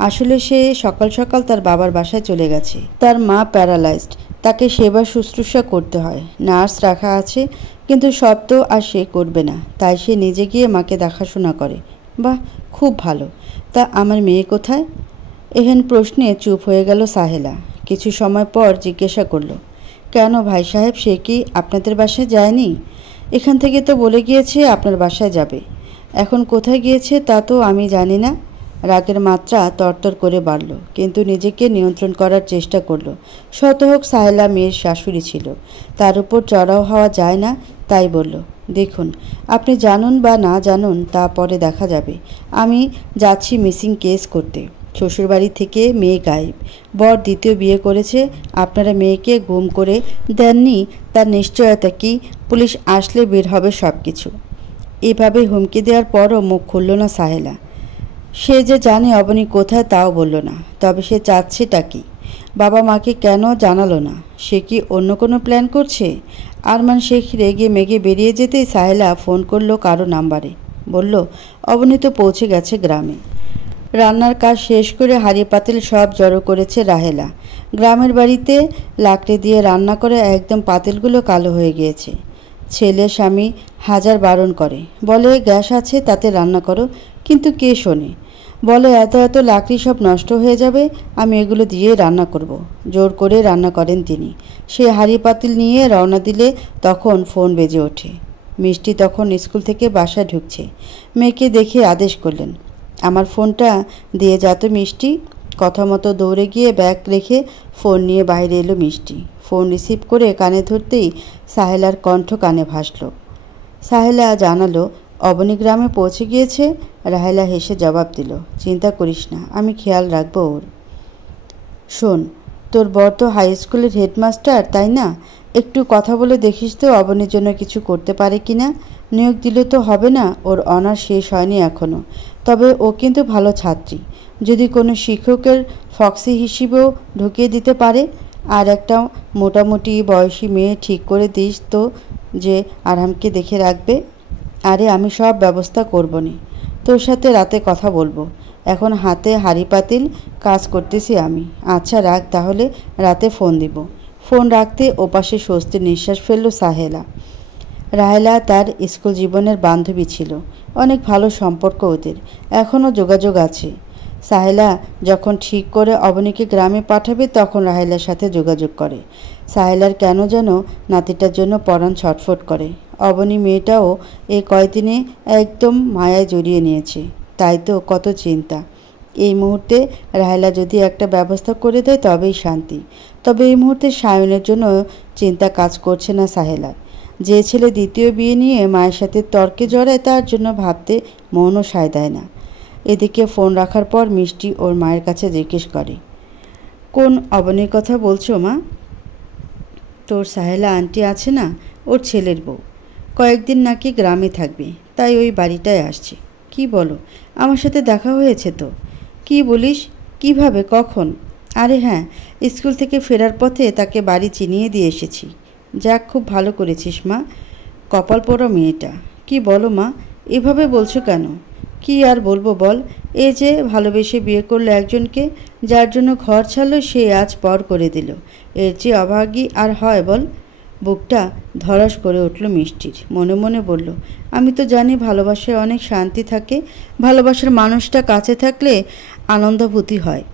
আসলে সে সকাল সকাল তার বাবার বাসায় চলে গেছে। তার মা প্যারালাইজড, তাকে সেবা শুশ্রূষা করতে হয়। নার্স রাখা আছে, কিন্তু সব তো আর সে করবে না, তাই সে নিজে গিয়ে মাকে দেখাশোনা করে। বাহ, খুব ভালো। তা আমার মেয়ে কোথায়? এহেন প্রশ্নে চুপ হয়ে গেল সাহেলা। কিছু সময় পর জিজ্ঞাসা করল, কেন ভাই সাহেব, সে কি আপনাদের বাসায় যায়নি? এখান থেকে তো বলে গিয়েছে আপনার বাসায় যাবে। এখন কোথায় গিয়েছে তা তো আমি জানি না। রাগের মাত্রা তরতর করে বাড়ল, কিন্তু নিজেকে নিয়ন্ত্রণ করার চেষ্টা করল। শত হোক সাহেলা মেয়ের শাশুড়ি ছিল, তার উপর চড়াও হওয়া যায় না। তাই বলল, দেখুন, আপনি জানুন বা না জানুন তা পরে দেখা যাবে। আমি যাচ্ছি মিসিং কেস করতে। শ্বশুরবাড়ি থেকে মেয়ে গায়েব, বর দ্বিতীয় বিয়ে করেছে। আপনারা মেয়েকে গুম করে দেননি, তার নিশ্চয়তা কি? পুলিশ আসলে বের হবে সব কিছু। এভাবে হুমকি দেওয়ার পরও মুখ খুলল না সাহেলা। সে যে জানে অবনী কোথায় তাও বলল না। তবে সে চাচ্ছেটা কি? বাবা মাকে কেন জানালো না? সে কি অন্য কোনো প্ল্যান করছে? আরমান শেখ রেগে মেগে বেরিয়ে যেতেই সাহেলা ফোন করলো কারো নাম্বারে। বলল, অবনী তো পৌঁছে গেছে গ্রামে। রান্নার কাজ শেষ করে হাঁড়ি পাতিল সব জড়ো করেছে রাহেলা। গ্রামের বাড়িতে লাকড়ি দিয়ে রান্না করে একদম পাতিলগুলো কালো হয়ে গিয়েছে। ছেলে স্বামী হাজার বারণ করে, বলে গ্যাস আছে তাতে রান্না করো, কিন্তু কে শোনে? বলে এত এত লাকড়ি সব নষ্ট হয়ে যাবে, আমি এগুলো দিয়ে রান্না করব। জোর করে রান্না করেন তিনি। সে হাঁড়ি পাতিল নিয়ে রওনা দিলে তখন ফোন বেজে ওঠে। মিষ্টি তখন স্কুল থেকে বাসায় ঢুকছে। মেয়েকে দেখে আদেশ করলেন, আমার ফোনটা দিয়ে যা তো মিষ্টি। কথা মতো দৌড়ে গিয়ে ব্যাগ রেখে ফোন নিয়ে বাইরে এলো মিষ্টি। ফোন রিসিভ করে কানে ধরতেই সাহেলার কণ্ঠ কানে ভাসল। সাহেলা জানালো, অবনী গ্রামে পৌঁছে গিয়েছে। রাহেলা হেসে জবাব দিল, চিন্তা করিস না, আমি খেয়াল রাখবো ওর। শোন, তোর বর তো হাই স্কুলের হেডমাস্টার, তাই না? একটু কথা বলে দেখিস তো অবনীর জন্য কিছু করতে পারে কি না। নিয়োগ দিলে তো হবে না, ওর অনার্স শেষ হয়নি এখনও। তবে ও কিন্তু ভালো ছাত্রী, যদি কোনো শিক্ষকের ফক্সি হিসেবেও ঢুকিয়ে দিতে পারে। আর একটা মোটামুটি বয়সী মেয়ে ঠিক করে দিস তো, যে আরহামকে দেখে রাখবে। আরে আমি সব ব্যবস্থা করব নি, তোর সাথে রাতে কথা বলবো। এখন হাতে হাঁড়ি পাতিল কাজ করতেছি আমি। আচ্ছা রাখ তাহলে, রাতে ফোন দিব। ফোন রাখতে ওপাশে স্বস্তির নিঃশ্বাস ফেলল সাহেলা। রাহেলা তার স্কুল জীবনের বান্ধবী ছিল, অনেক ভালো সম্পর্ক ওদের, এখনও যোগাযোগ আছে। সাহেলা যখন ঠিক করে অবনীকে গ্রামে পাঠাবে তখন রাহেলার সাথে যোগাযোগ করে। সাহেলার কেন যেন নাতিটার জন্য পরাণ ছটফট করে। অবনী মেয়েটাও এই কয়দিনে একদম মায়ায় জড়িয়ে নিয়েছে, তাই তো কত চিন্তা। এই মুহূর্তে রাহেলা যদি একটা ব্যবস্থা করে দেয় তবেই শান্তি। তবে এই মুহূর্তে সায়নের জন্য চিন্তা কাজ করছে না সাহেলার। যে ছেলে দ্বিতীয় বিয়ে নিয়ে মায়ের সাথে তর্কে জড়ায় তার জন্য ভাবতে মনও সায় দেয় না। এদিকে ফোন রাখার পর মিষ্টি ওর মায়ের কাছে জিজ্ঞেস করে, কোন অবনীর কথা বলছো মা? তোর সাহেলা আন্টি আছে না, ওর ছেলের বউ, কয়েকদিন নাকি গ্রামে থাকবে, তাই ওই বাড়িটায় আসছে। কি বলো, আমার সাথে দেখা হয়েছে তো? কি বলিস, কিভাবে, কখন? আরে হ্যাঁ, স্কুল থেকে ফেরার পথে তাকে বাড়ি চিনিয়ে দিয়ে এসেছি। যাক, খুব ভালো করেছিস মা, কপাল পোড়া মেয়েটা। কি বলো মা, এভাবে বলছো কেন? কি আর বলবো বল, এই যে ভালোবেসে বিয়ে করলো একজনকে, যার জন্য ঘর ছাড়লো সে আজ পর করে দিল। এর চেয়ে অভাগী আর হয় বল? বুকটা ধড়াস করে উঠল মিষ্টির। মনে মনে বলল, আমি তো জানি ভালোবাসায় অনেক শান্তি থাকে, ভালোবাসার মানুষটা কাছে থাকলে আনন্দাভূতি হয়।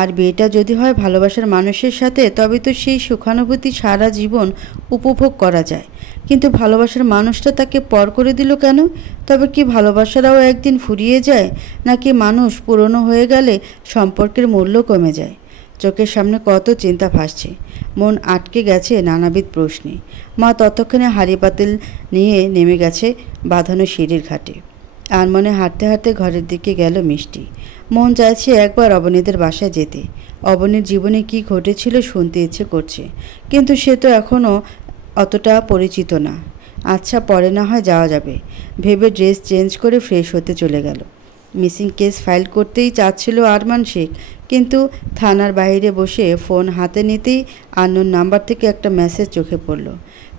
আর বিয়েটা যদি হয় ভালোবাসার মানুষের সাথে, তবে তো সেই সুখানুভূতি সারা জীবন উপভোগ করা যায়। কিন্তু ভালোবাসার মানুষটা তাকে পর করে দিল কেন? তবে কি ভালোবাসারাও একদিন ফুরিয়ে যায়, নাকি মানুষ পুরনো হয়ে গেলে সম্পর্কের মূল্য কমে যায়? চোখের সামনে কত চিন্তা ভাসছে, মন আটকে গেছে নানাবিধ প্রশ্নে। মা ততক্ষণে হাঁড়ি পাতিল নিয়ে নেমে গেছে বাঁধানো সিঁড়ির ঘাটে। আর মনে হাঁটতে হাঁটতে ঘরের দিকে গেল মিষ্টি। মন চাইছে একবার অবনীদের বাসায় যেতে, অবনীর জীবনে কি ঘটেছিল শুনতে ইচ্ছে করছে, কিন্তু সে তো এখনও অতটা পরিচিত না। আচ্ছা, পরে না হয় যাওয়া যাবে ভেবে ড্রেস চেঞ্জ করে ফ্রেশ হতে চলে গেল। মিসিং কেস ফাইল করতেই চাচ্ছিল আরমান শেখ, কিন্তু থানার বাইরে বসে ফোন হাতে নিতেই আননোন নাম্বার থেকে একটা মেসেজ চোখে পড়ল।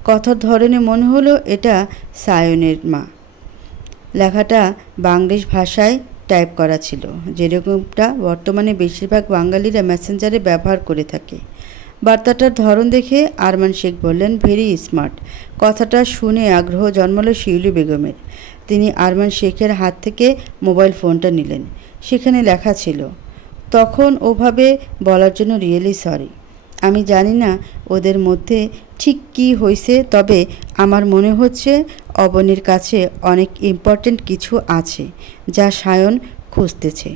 কথার ধরনে মনে হলো এটা সায়নের মা। লেখাটা বাংলিশ ভাষায় টাইপ করা ছিল, যেরকমটা বর্তমানে বেশিরভাগ বাঙালিরা মেসেঞ্জারে ব্যবহার করে থাকে। বার্তাটার ধরন দেখে আরমান শেখ বললেন, ভেরি স্মার্ট। কথাটা শুনে আগ্রহ জন্মালো শিউলি বেগমের। তিনি আরমান শেখের হাত থেকে মোবাইল ফোনটা নিলেন। সেখানে লেখা ছিল, তখন ওভাবে বলার জন্য রিয়েলি সরি। আমি জানি না ওদের মধ্যে ঠিক কী হয়েছে, তবে আমার মনে হচ্ছে অবনীর কাছে অনেক ইম্পর্ট্যান্ট কিছু আছে যা সায়ন খুঁজতেছে।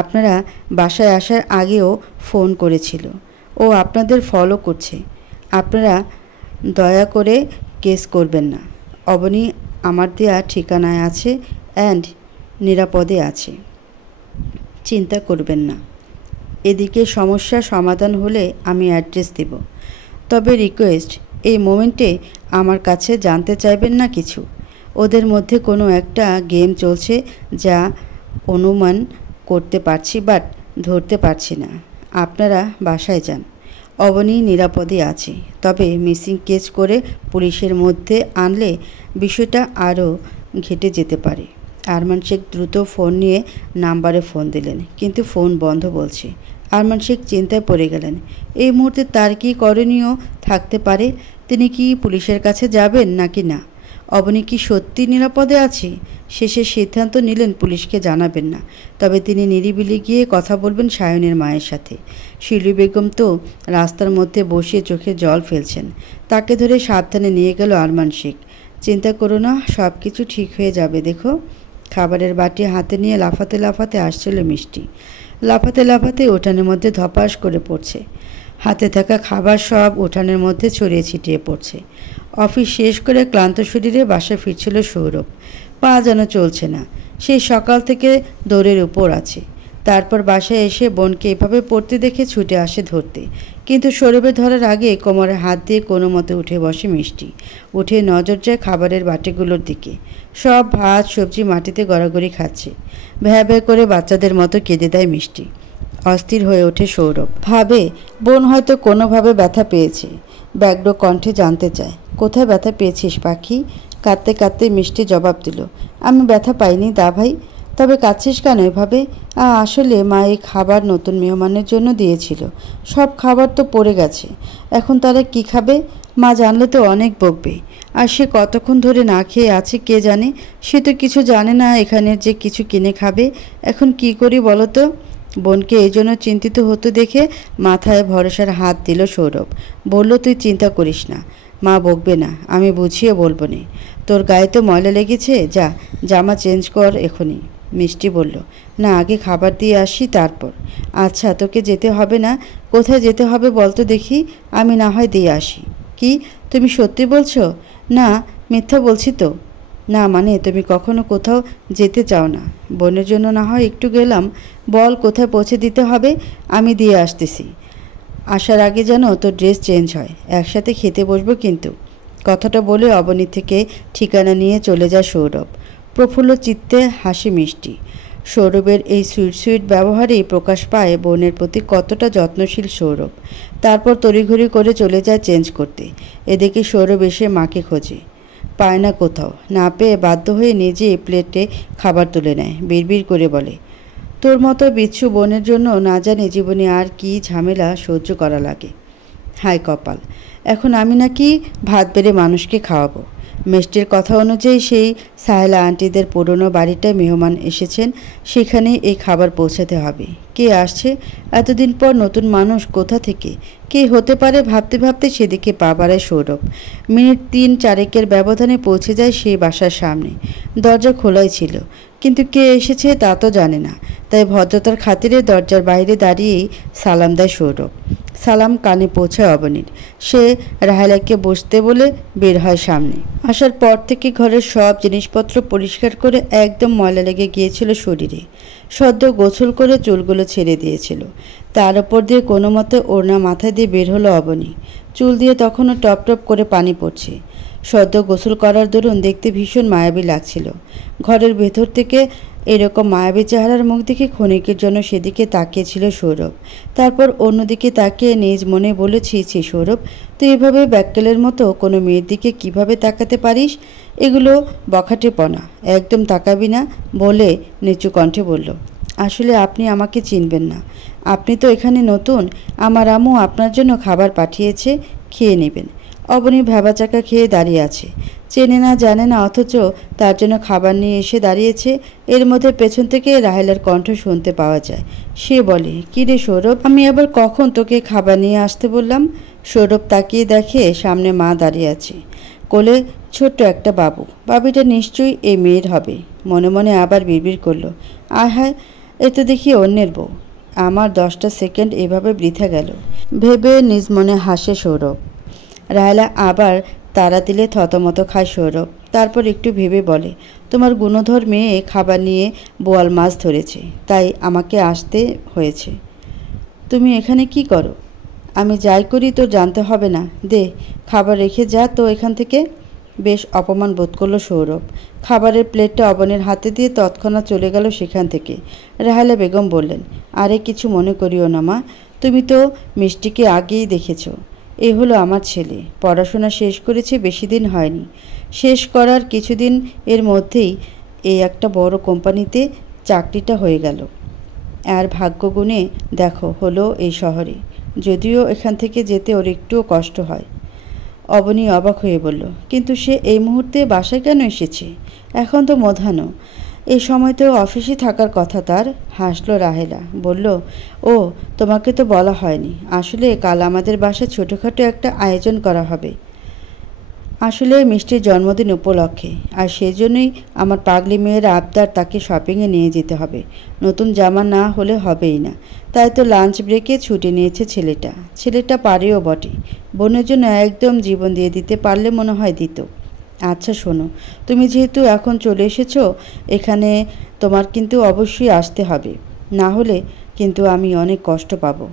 আপনারা বাসায় আসার আগেও ফোন করেছিল, ও আপনাদের ফলো করছে। আপনারা দয়া করে কেস করবেন না। অবনী আমার দেয়া ঠিকানায় আছে অ্যান্ড নিরাপদে আছে, চিন্তা করবেন না। এদিকে সমস্যা সমাধান হলে আমি অ্যাড্রেস দেব। তবে রিকোয়েস্ট, এই মোমেন্টে আমার কাছে জানতে চাইবেন না কিছু। ওদের মধ্যে কোনো একটা গেম চলছে যা অনুমান করতে পারছি, বাট ধরতে পারছি না। আপনারা বাসায় যান, অবনী নিরাপদে আছে। তবে মিসিং কেস করে পুলিশের মধ্যে আনলে বিষয়টা আরও ঘেটে যেতে পারে। আরমান শেখ দ্রুত ফোন নিয়ে নাম্বারে ফোন দিলেন, কিন্তু ফোন বন্ধ বলছে। আরমান শেখ চিন্তায় পড়ে গেলেন। এই মুহূর্তে তার কি করণীয় থাকতে পারে? তিনি কি পুলিশের কাছে যাবেন নাকি না? অবনী কি সত্যি নিরাপদে আছে? শেষে সিদ্ধান্ত নিলেন পুলিশকে জানাবেন না, তবে তিনি নিরিবিলি গিয়ে কথা বলবেন সায়নের মায়ের সাথে। শিউলি বেগম তো রাস্তার মধ্যে বসিয়ে চোখে জল ফেলছেন। তাকে ধরে সাবধানে নিয়ে গেল আরমান শেখ। চিন্তা করো না, সব কিছু ঠিক হয়ে যাবে। দেখো, খাবারের বাটি হাতে নিয়ে লাফাতে লাফাতে আসছিল মিষ্টি। লাফাতে লাফাতে উঠানের মধ্যে ধপাস করে পড়ছে। হাতে থাকা খাবার সব উঠানের মধ্যে ছড়িয়ে ছিটিয়ে পড়ছে। অফিস শেষ করে ক্লান্ত শরীরে বাসা ফিরছিল সৌরভ। পা যেন চলছে না, সেই সকাল থেকে দৌড়ের উপর আছে। তারপর বাসায় এসে বোনকে এভাবে পড়তে দেখে ছুটে আসে ধরতে, কিন্তু সৌরভের ধরার আগে কোমরে হাত দিয়ে কোনো মতে উঠে বসে মিষ্টি। উঠে নজর যায় খাবারের বাটিগুলোর দিকে। সব ভাত সবজি মাটিতে গড়াগড়ি খাচ্ছে। ভ্যা ভ্যা করে বাচ্চাদের মতো কেঁদে দেয় মিষ্টি। অস্থির হয়ে ওঠে সৌরভ, ভাবে বোন হয়তো কোনোভাবে ব্যথা পেয়েছে। ব্যগ্র কণ্ঠে জানতে চায়, কোথায় ব্যথা পেয়েছিস পাখি? কাঁদতে কাঁদতে মিষ্টি জবাব দিল, আমি ব্যথা পাইনি দা ভাই, তবে কাঁদছিস কেন এভাবে? আসলে মা এই খাবার নতুন মেহমানের জন্য দিয়েছিল। সব খাবার তো পড়ে গেছে, এখন তারা কি খাবে? মা জানলে তো অনেক বকবে। আর সে কতক্ষণ ধরে না খেয়ে আছে কে জানে। সে তো কিছু জানে না এখানের যে কিছু কিনে খাবে। এখন কি করি বলো তো? বোনকে এই জন্য চিন্তিত হতে দেখে মাথায় ভরসার হাত দিল সৌরভ। বলল, তুই চিন্তা করিস না, মা বকবে না, আমি বুঝিয়ে বলবো নে। তোর গায়ে তো ময়লা লেগেছে, যা জামা চেঞ্জ কর এখনই। মিষ্টি বলল, না আগে খাবার দিয়ে আসি তারপর। আচ্ছা, তোকে যেতে হবে না। কোথায় যেতে হবে বলতো দেখি, আমি না হয় দিয়ে আসি। কি, তুমি সত্যি বলছো? না, মিথ্যা বলছি তো। না মানে তুমি কখনো কোথাও যেতে চাও না? বোনের জন্য না হয় একটু গেলাম। বল কোথায় পৌঁছে দিতে হবে, আমি দিয়ে আসতেছি। আসার আগে যেন তোর ড্রেস চেঞ্জ হয়, একসাথে খেতে বসবো কিন্তু। কথাটা বলে অবনী থেকে ঠিকানা নিয়ে চলে যায় সৌরভ। প্রফুল্ল চিত্তে হাসি মিষ্টি। সৌরভের এই সুইট সুইট ব্যবহারেই প্রকাশ পায় বোনের প্রতি কতটা যত্নশীল সৌরভ। তারপর তড়িঘড়ি করে চলে যায় চেঞ্জ করতে। এদিকে সৌরভ এসে মাকে খোঁজে, পায় না কোথাও। না পেয়ে বাধ্য হয়ে নিজে প্লেটে খাবার তুলে নেয়। বিড়বিড় করে বলে, তোর মতো বিচ্ছু বোনের জন্য না জানি জীবনে আর কি ঝামেলা সহ্য করা লাগে। হায় কপাল, এখন আমি নাকি ভাত বেড়ে মানুষকে খাওয়াবো। মিষ্টির কথা অনুযায়ী সেই সাহেলা আন্টিদের পুরনো বাড়িটায় মেহমান এসেছেন, সেখানেই এই খাবার পৌঁছাতে হবে। কে আসছে এতদিন পর, নতুন মানুষ কোথা থেকে, কে হতে পারে ভাবতে ভাবতে সেদিকে পা বাড়ায় সৌরভ। মিনিট 3-4 ব্যবধানে পৌঁছে যায় সেই বাসার সামনে। দরজা খোলাই ছিল, কিন্তু কে এসেছে তা তো জানে না। তাই ভদ্রতার খাতিরে দরজার বাইরে দাঁড়িয়েই সালাম দেয় সৌরভ। সালাম কানে পৌঁছায় অবনীর। সে রাহেলাকে বসতে বলে বের হয় সামনে। আসার পর থেকে ঘরের সব জিনিসপত্র পরিষ্কার করে একদম ময়লা লেগে গিয়েছিল শরীরে। সদ্য গোসল করে চুলগুলো ছেড়ে দিয়েছিল। তার উপর দিয়ে কোনো মতে ওড়না মাথায় দিয়ে বের হলো অবনী। চুল দিয়ে তখনও টপ টপ করে পানি পড়ছে। সদ্য গোসল করার দরুন দেখতে ভীষণ মায়াবী লাগছিল। ঘরের ভেতর থেকে এরকম মায়াবী চেহারার মুখ দেখে ক্ষণিকের জন্য সেদিকে তাকিয়েছিল সৌরভ। তারপর অন্যদিকে তাকিয়ে নিজ মনে বলেছি, সৌরভ, তুই এভাবে ব্যাককেলের মতো কোনো মেয়ের দিকে কিভাবে তাকাতে পারিস? এগুলো বখাটেপনা, একদম তাকাবি না। বলে নিচু কণ্ঠে বলল, আসলে আপনি আমাকে চিনবেন না, আপনি তো এখানে নতুন। আমার আম্মু আপনার জন্য খাবার পাঠিয়েছে, খেয়ে নেবেন। অবনী ভ্যাবাচাকা খেয়ে দাঁড়িয়ে আছে। চেনে না জানে না, অথচ তার জন্য খাবার নিয়ে এসে দাঁড়িয়েছে। এর মধ্যে পেছন থেকে রাহেলার কণ্ঠ শুনতে পাওয়া যায়। সে বলে, কী রে সৌরভ, আমি আবার কখন তোকে খাবার নিয়ে আসতে বললাম? সৌরভ তাকিয়ে দেখে সামনে মা দাঁড়িয়ে আছে, কোলে ছোট্ট একটা বাবু। বাবিটা নিশ্চয়ই এই মেয়ের হবে। মনে মনে আবার বিড়বিড় করলো, আয় হায়, এ তো দেখি অন্যের বউ। আমার 10টা সেকেন্ড এভাবে বৃথা গেল ভেবে নিজ মনে হাসে সৌরভ। রাহেলা আবার তাড়া দিলে থতমত খায় সৌরভ। তারপর একটু ভেবে বলে, তোমার গুণধর মেয়ে খাবার নিয়ে বোয়াল মাছ ধরেছে, তাই আমাকে আসতে হয়েছে। তুমি এখানে কি করো? আমি যাই করি তোর জানতে হবে না। দে, খাবার রেখে যা তো এখান থেকে। বেশ অপমান বোধ করলো সৌরভ। খাবারের প্লেটটা অবনের হাতে দিয়ে তৎক্ষণাৎ চলে গেল সেখান থেকে। রাহেলা বেগম বললেন, আরে কিছু মনে করিও না মা, তুমি তো মিষ্টিকে আগেই দেখেছো। এ হলো আমার ছেলে, পড়াশোনা শেষ করেছে, বেশি দিন হয়নি। শেষ করার কিছুদিন এর মধ্যেই এই একটা বড় কোম্পানিতে চাকরিটা হয়ে গেল। আর ভাগ্যগুণে দেখো হলো এই শহরে, যদিও এখান থেকে যেতে ওর একটুও কষ্ট হয়। অবনী অবাক হয়ে বলল, কিন্তু সে এই মুহূর্তে বাসায় কেন এসেছে? এখন তো মধ্যাহ্ন, এই সময় তো অফিসে থাকার কথা তার। হাসলো রাহেলা, বলল, ও তোমাকে তো বলা হয়নি, আসলে কাল আমাদের বাসায় ছোটোখাটো একটা আয়োজন করা হবে, আসলে মিষ্টির জন্মদিন উপলক্ষে। আর সেজন্যই আমার পাগলি মেয়ের আবদার, তাকে শপিংয়ে নিয়ে যেতে হবে। নতুন জামা না হলে হবেই না। তাই তো লাঞ্চ ব্রেকে ছুটি নিয়েছে ছেলেটা। ছেলেটা পারেও বটে, বোনের জন্য একদম জীবন দিয়ে দিতে পারলে মনে হয় দিত। আচ্ছা শোনো, তুমি যেহেতু এখন চলে এসেছো এখানে, তোমার কিন্তু অবশ্যই আসতে হবে, না হলে কিন্তু আমি অনেক কষ্ট পাবো।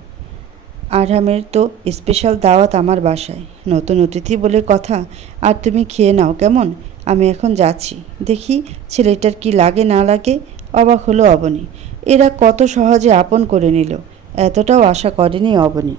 আরহামের তো স্পেশাল দাওয়াত আমার বাসায়, নতুন অতিথি বলে কথা। আর তুমি খেয়ে নাও কেমন, আমি এখন যাচ্ছি। দেখি ছেলেটার কি লাগে না লাগে। অবাক হলো অবনী, এরা কত সহজে আপন করে নিল, এতটাও আশা করেনি অবনী।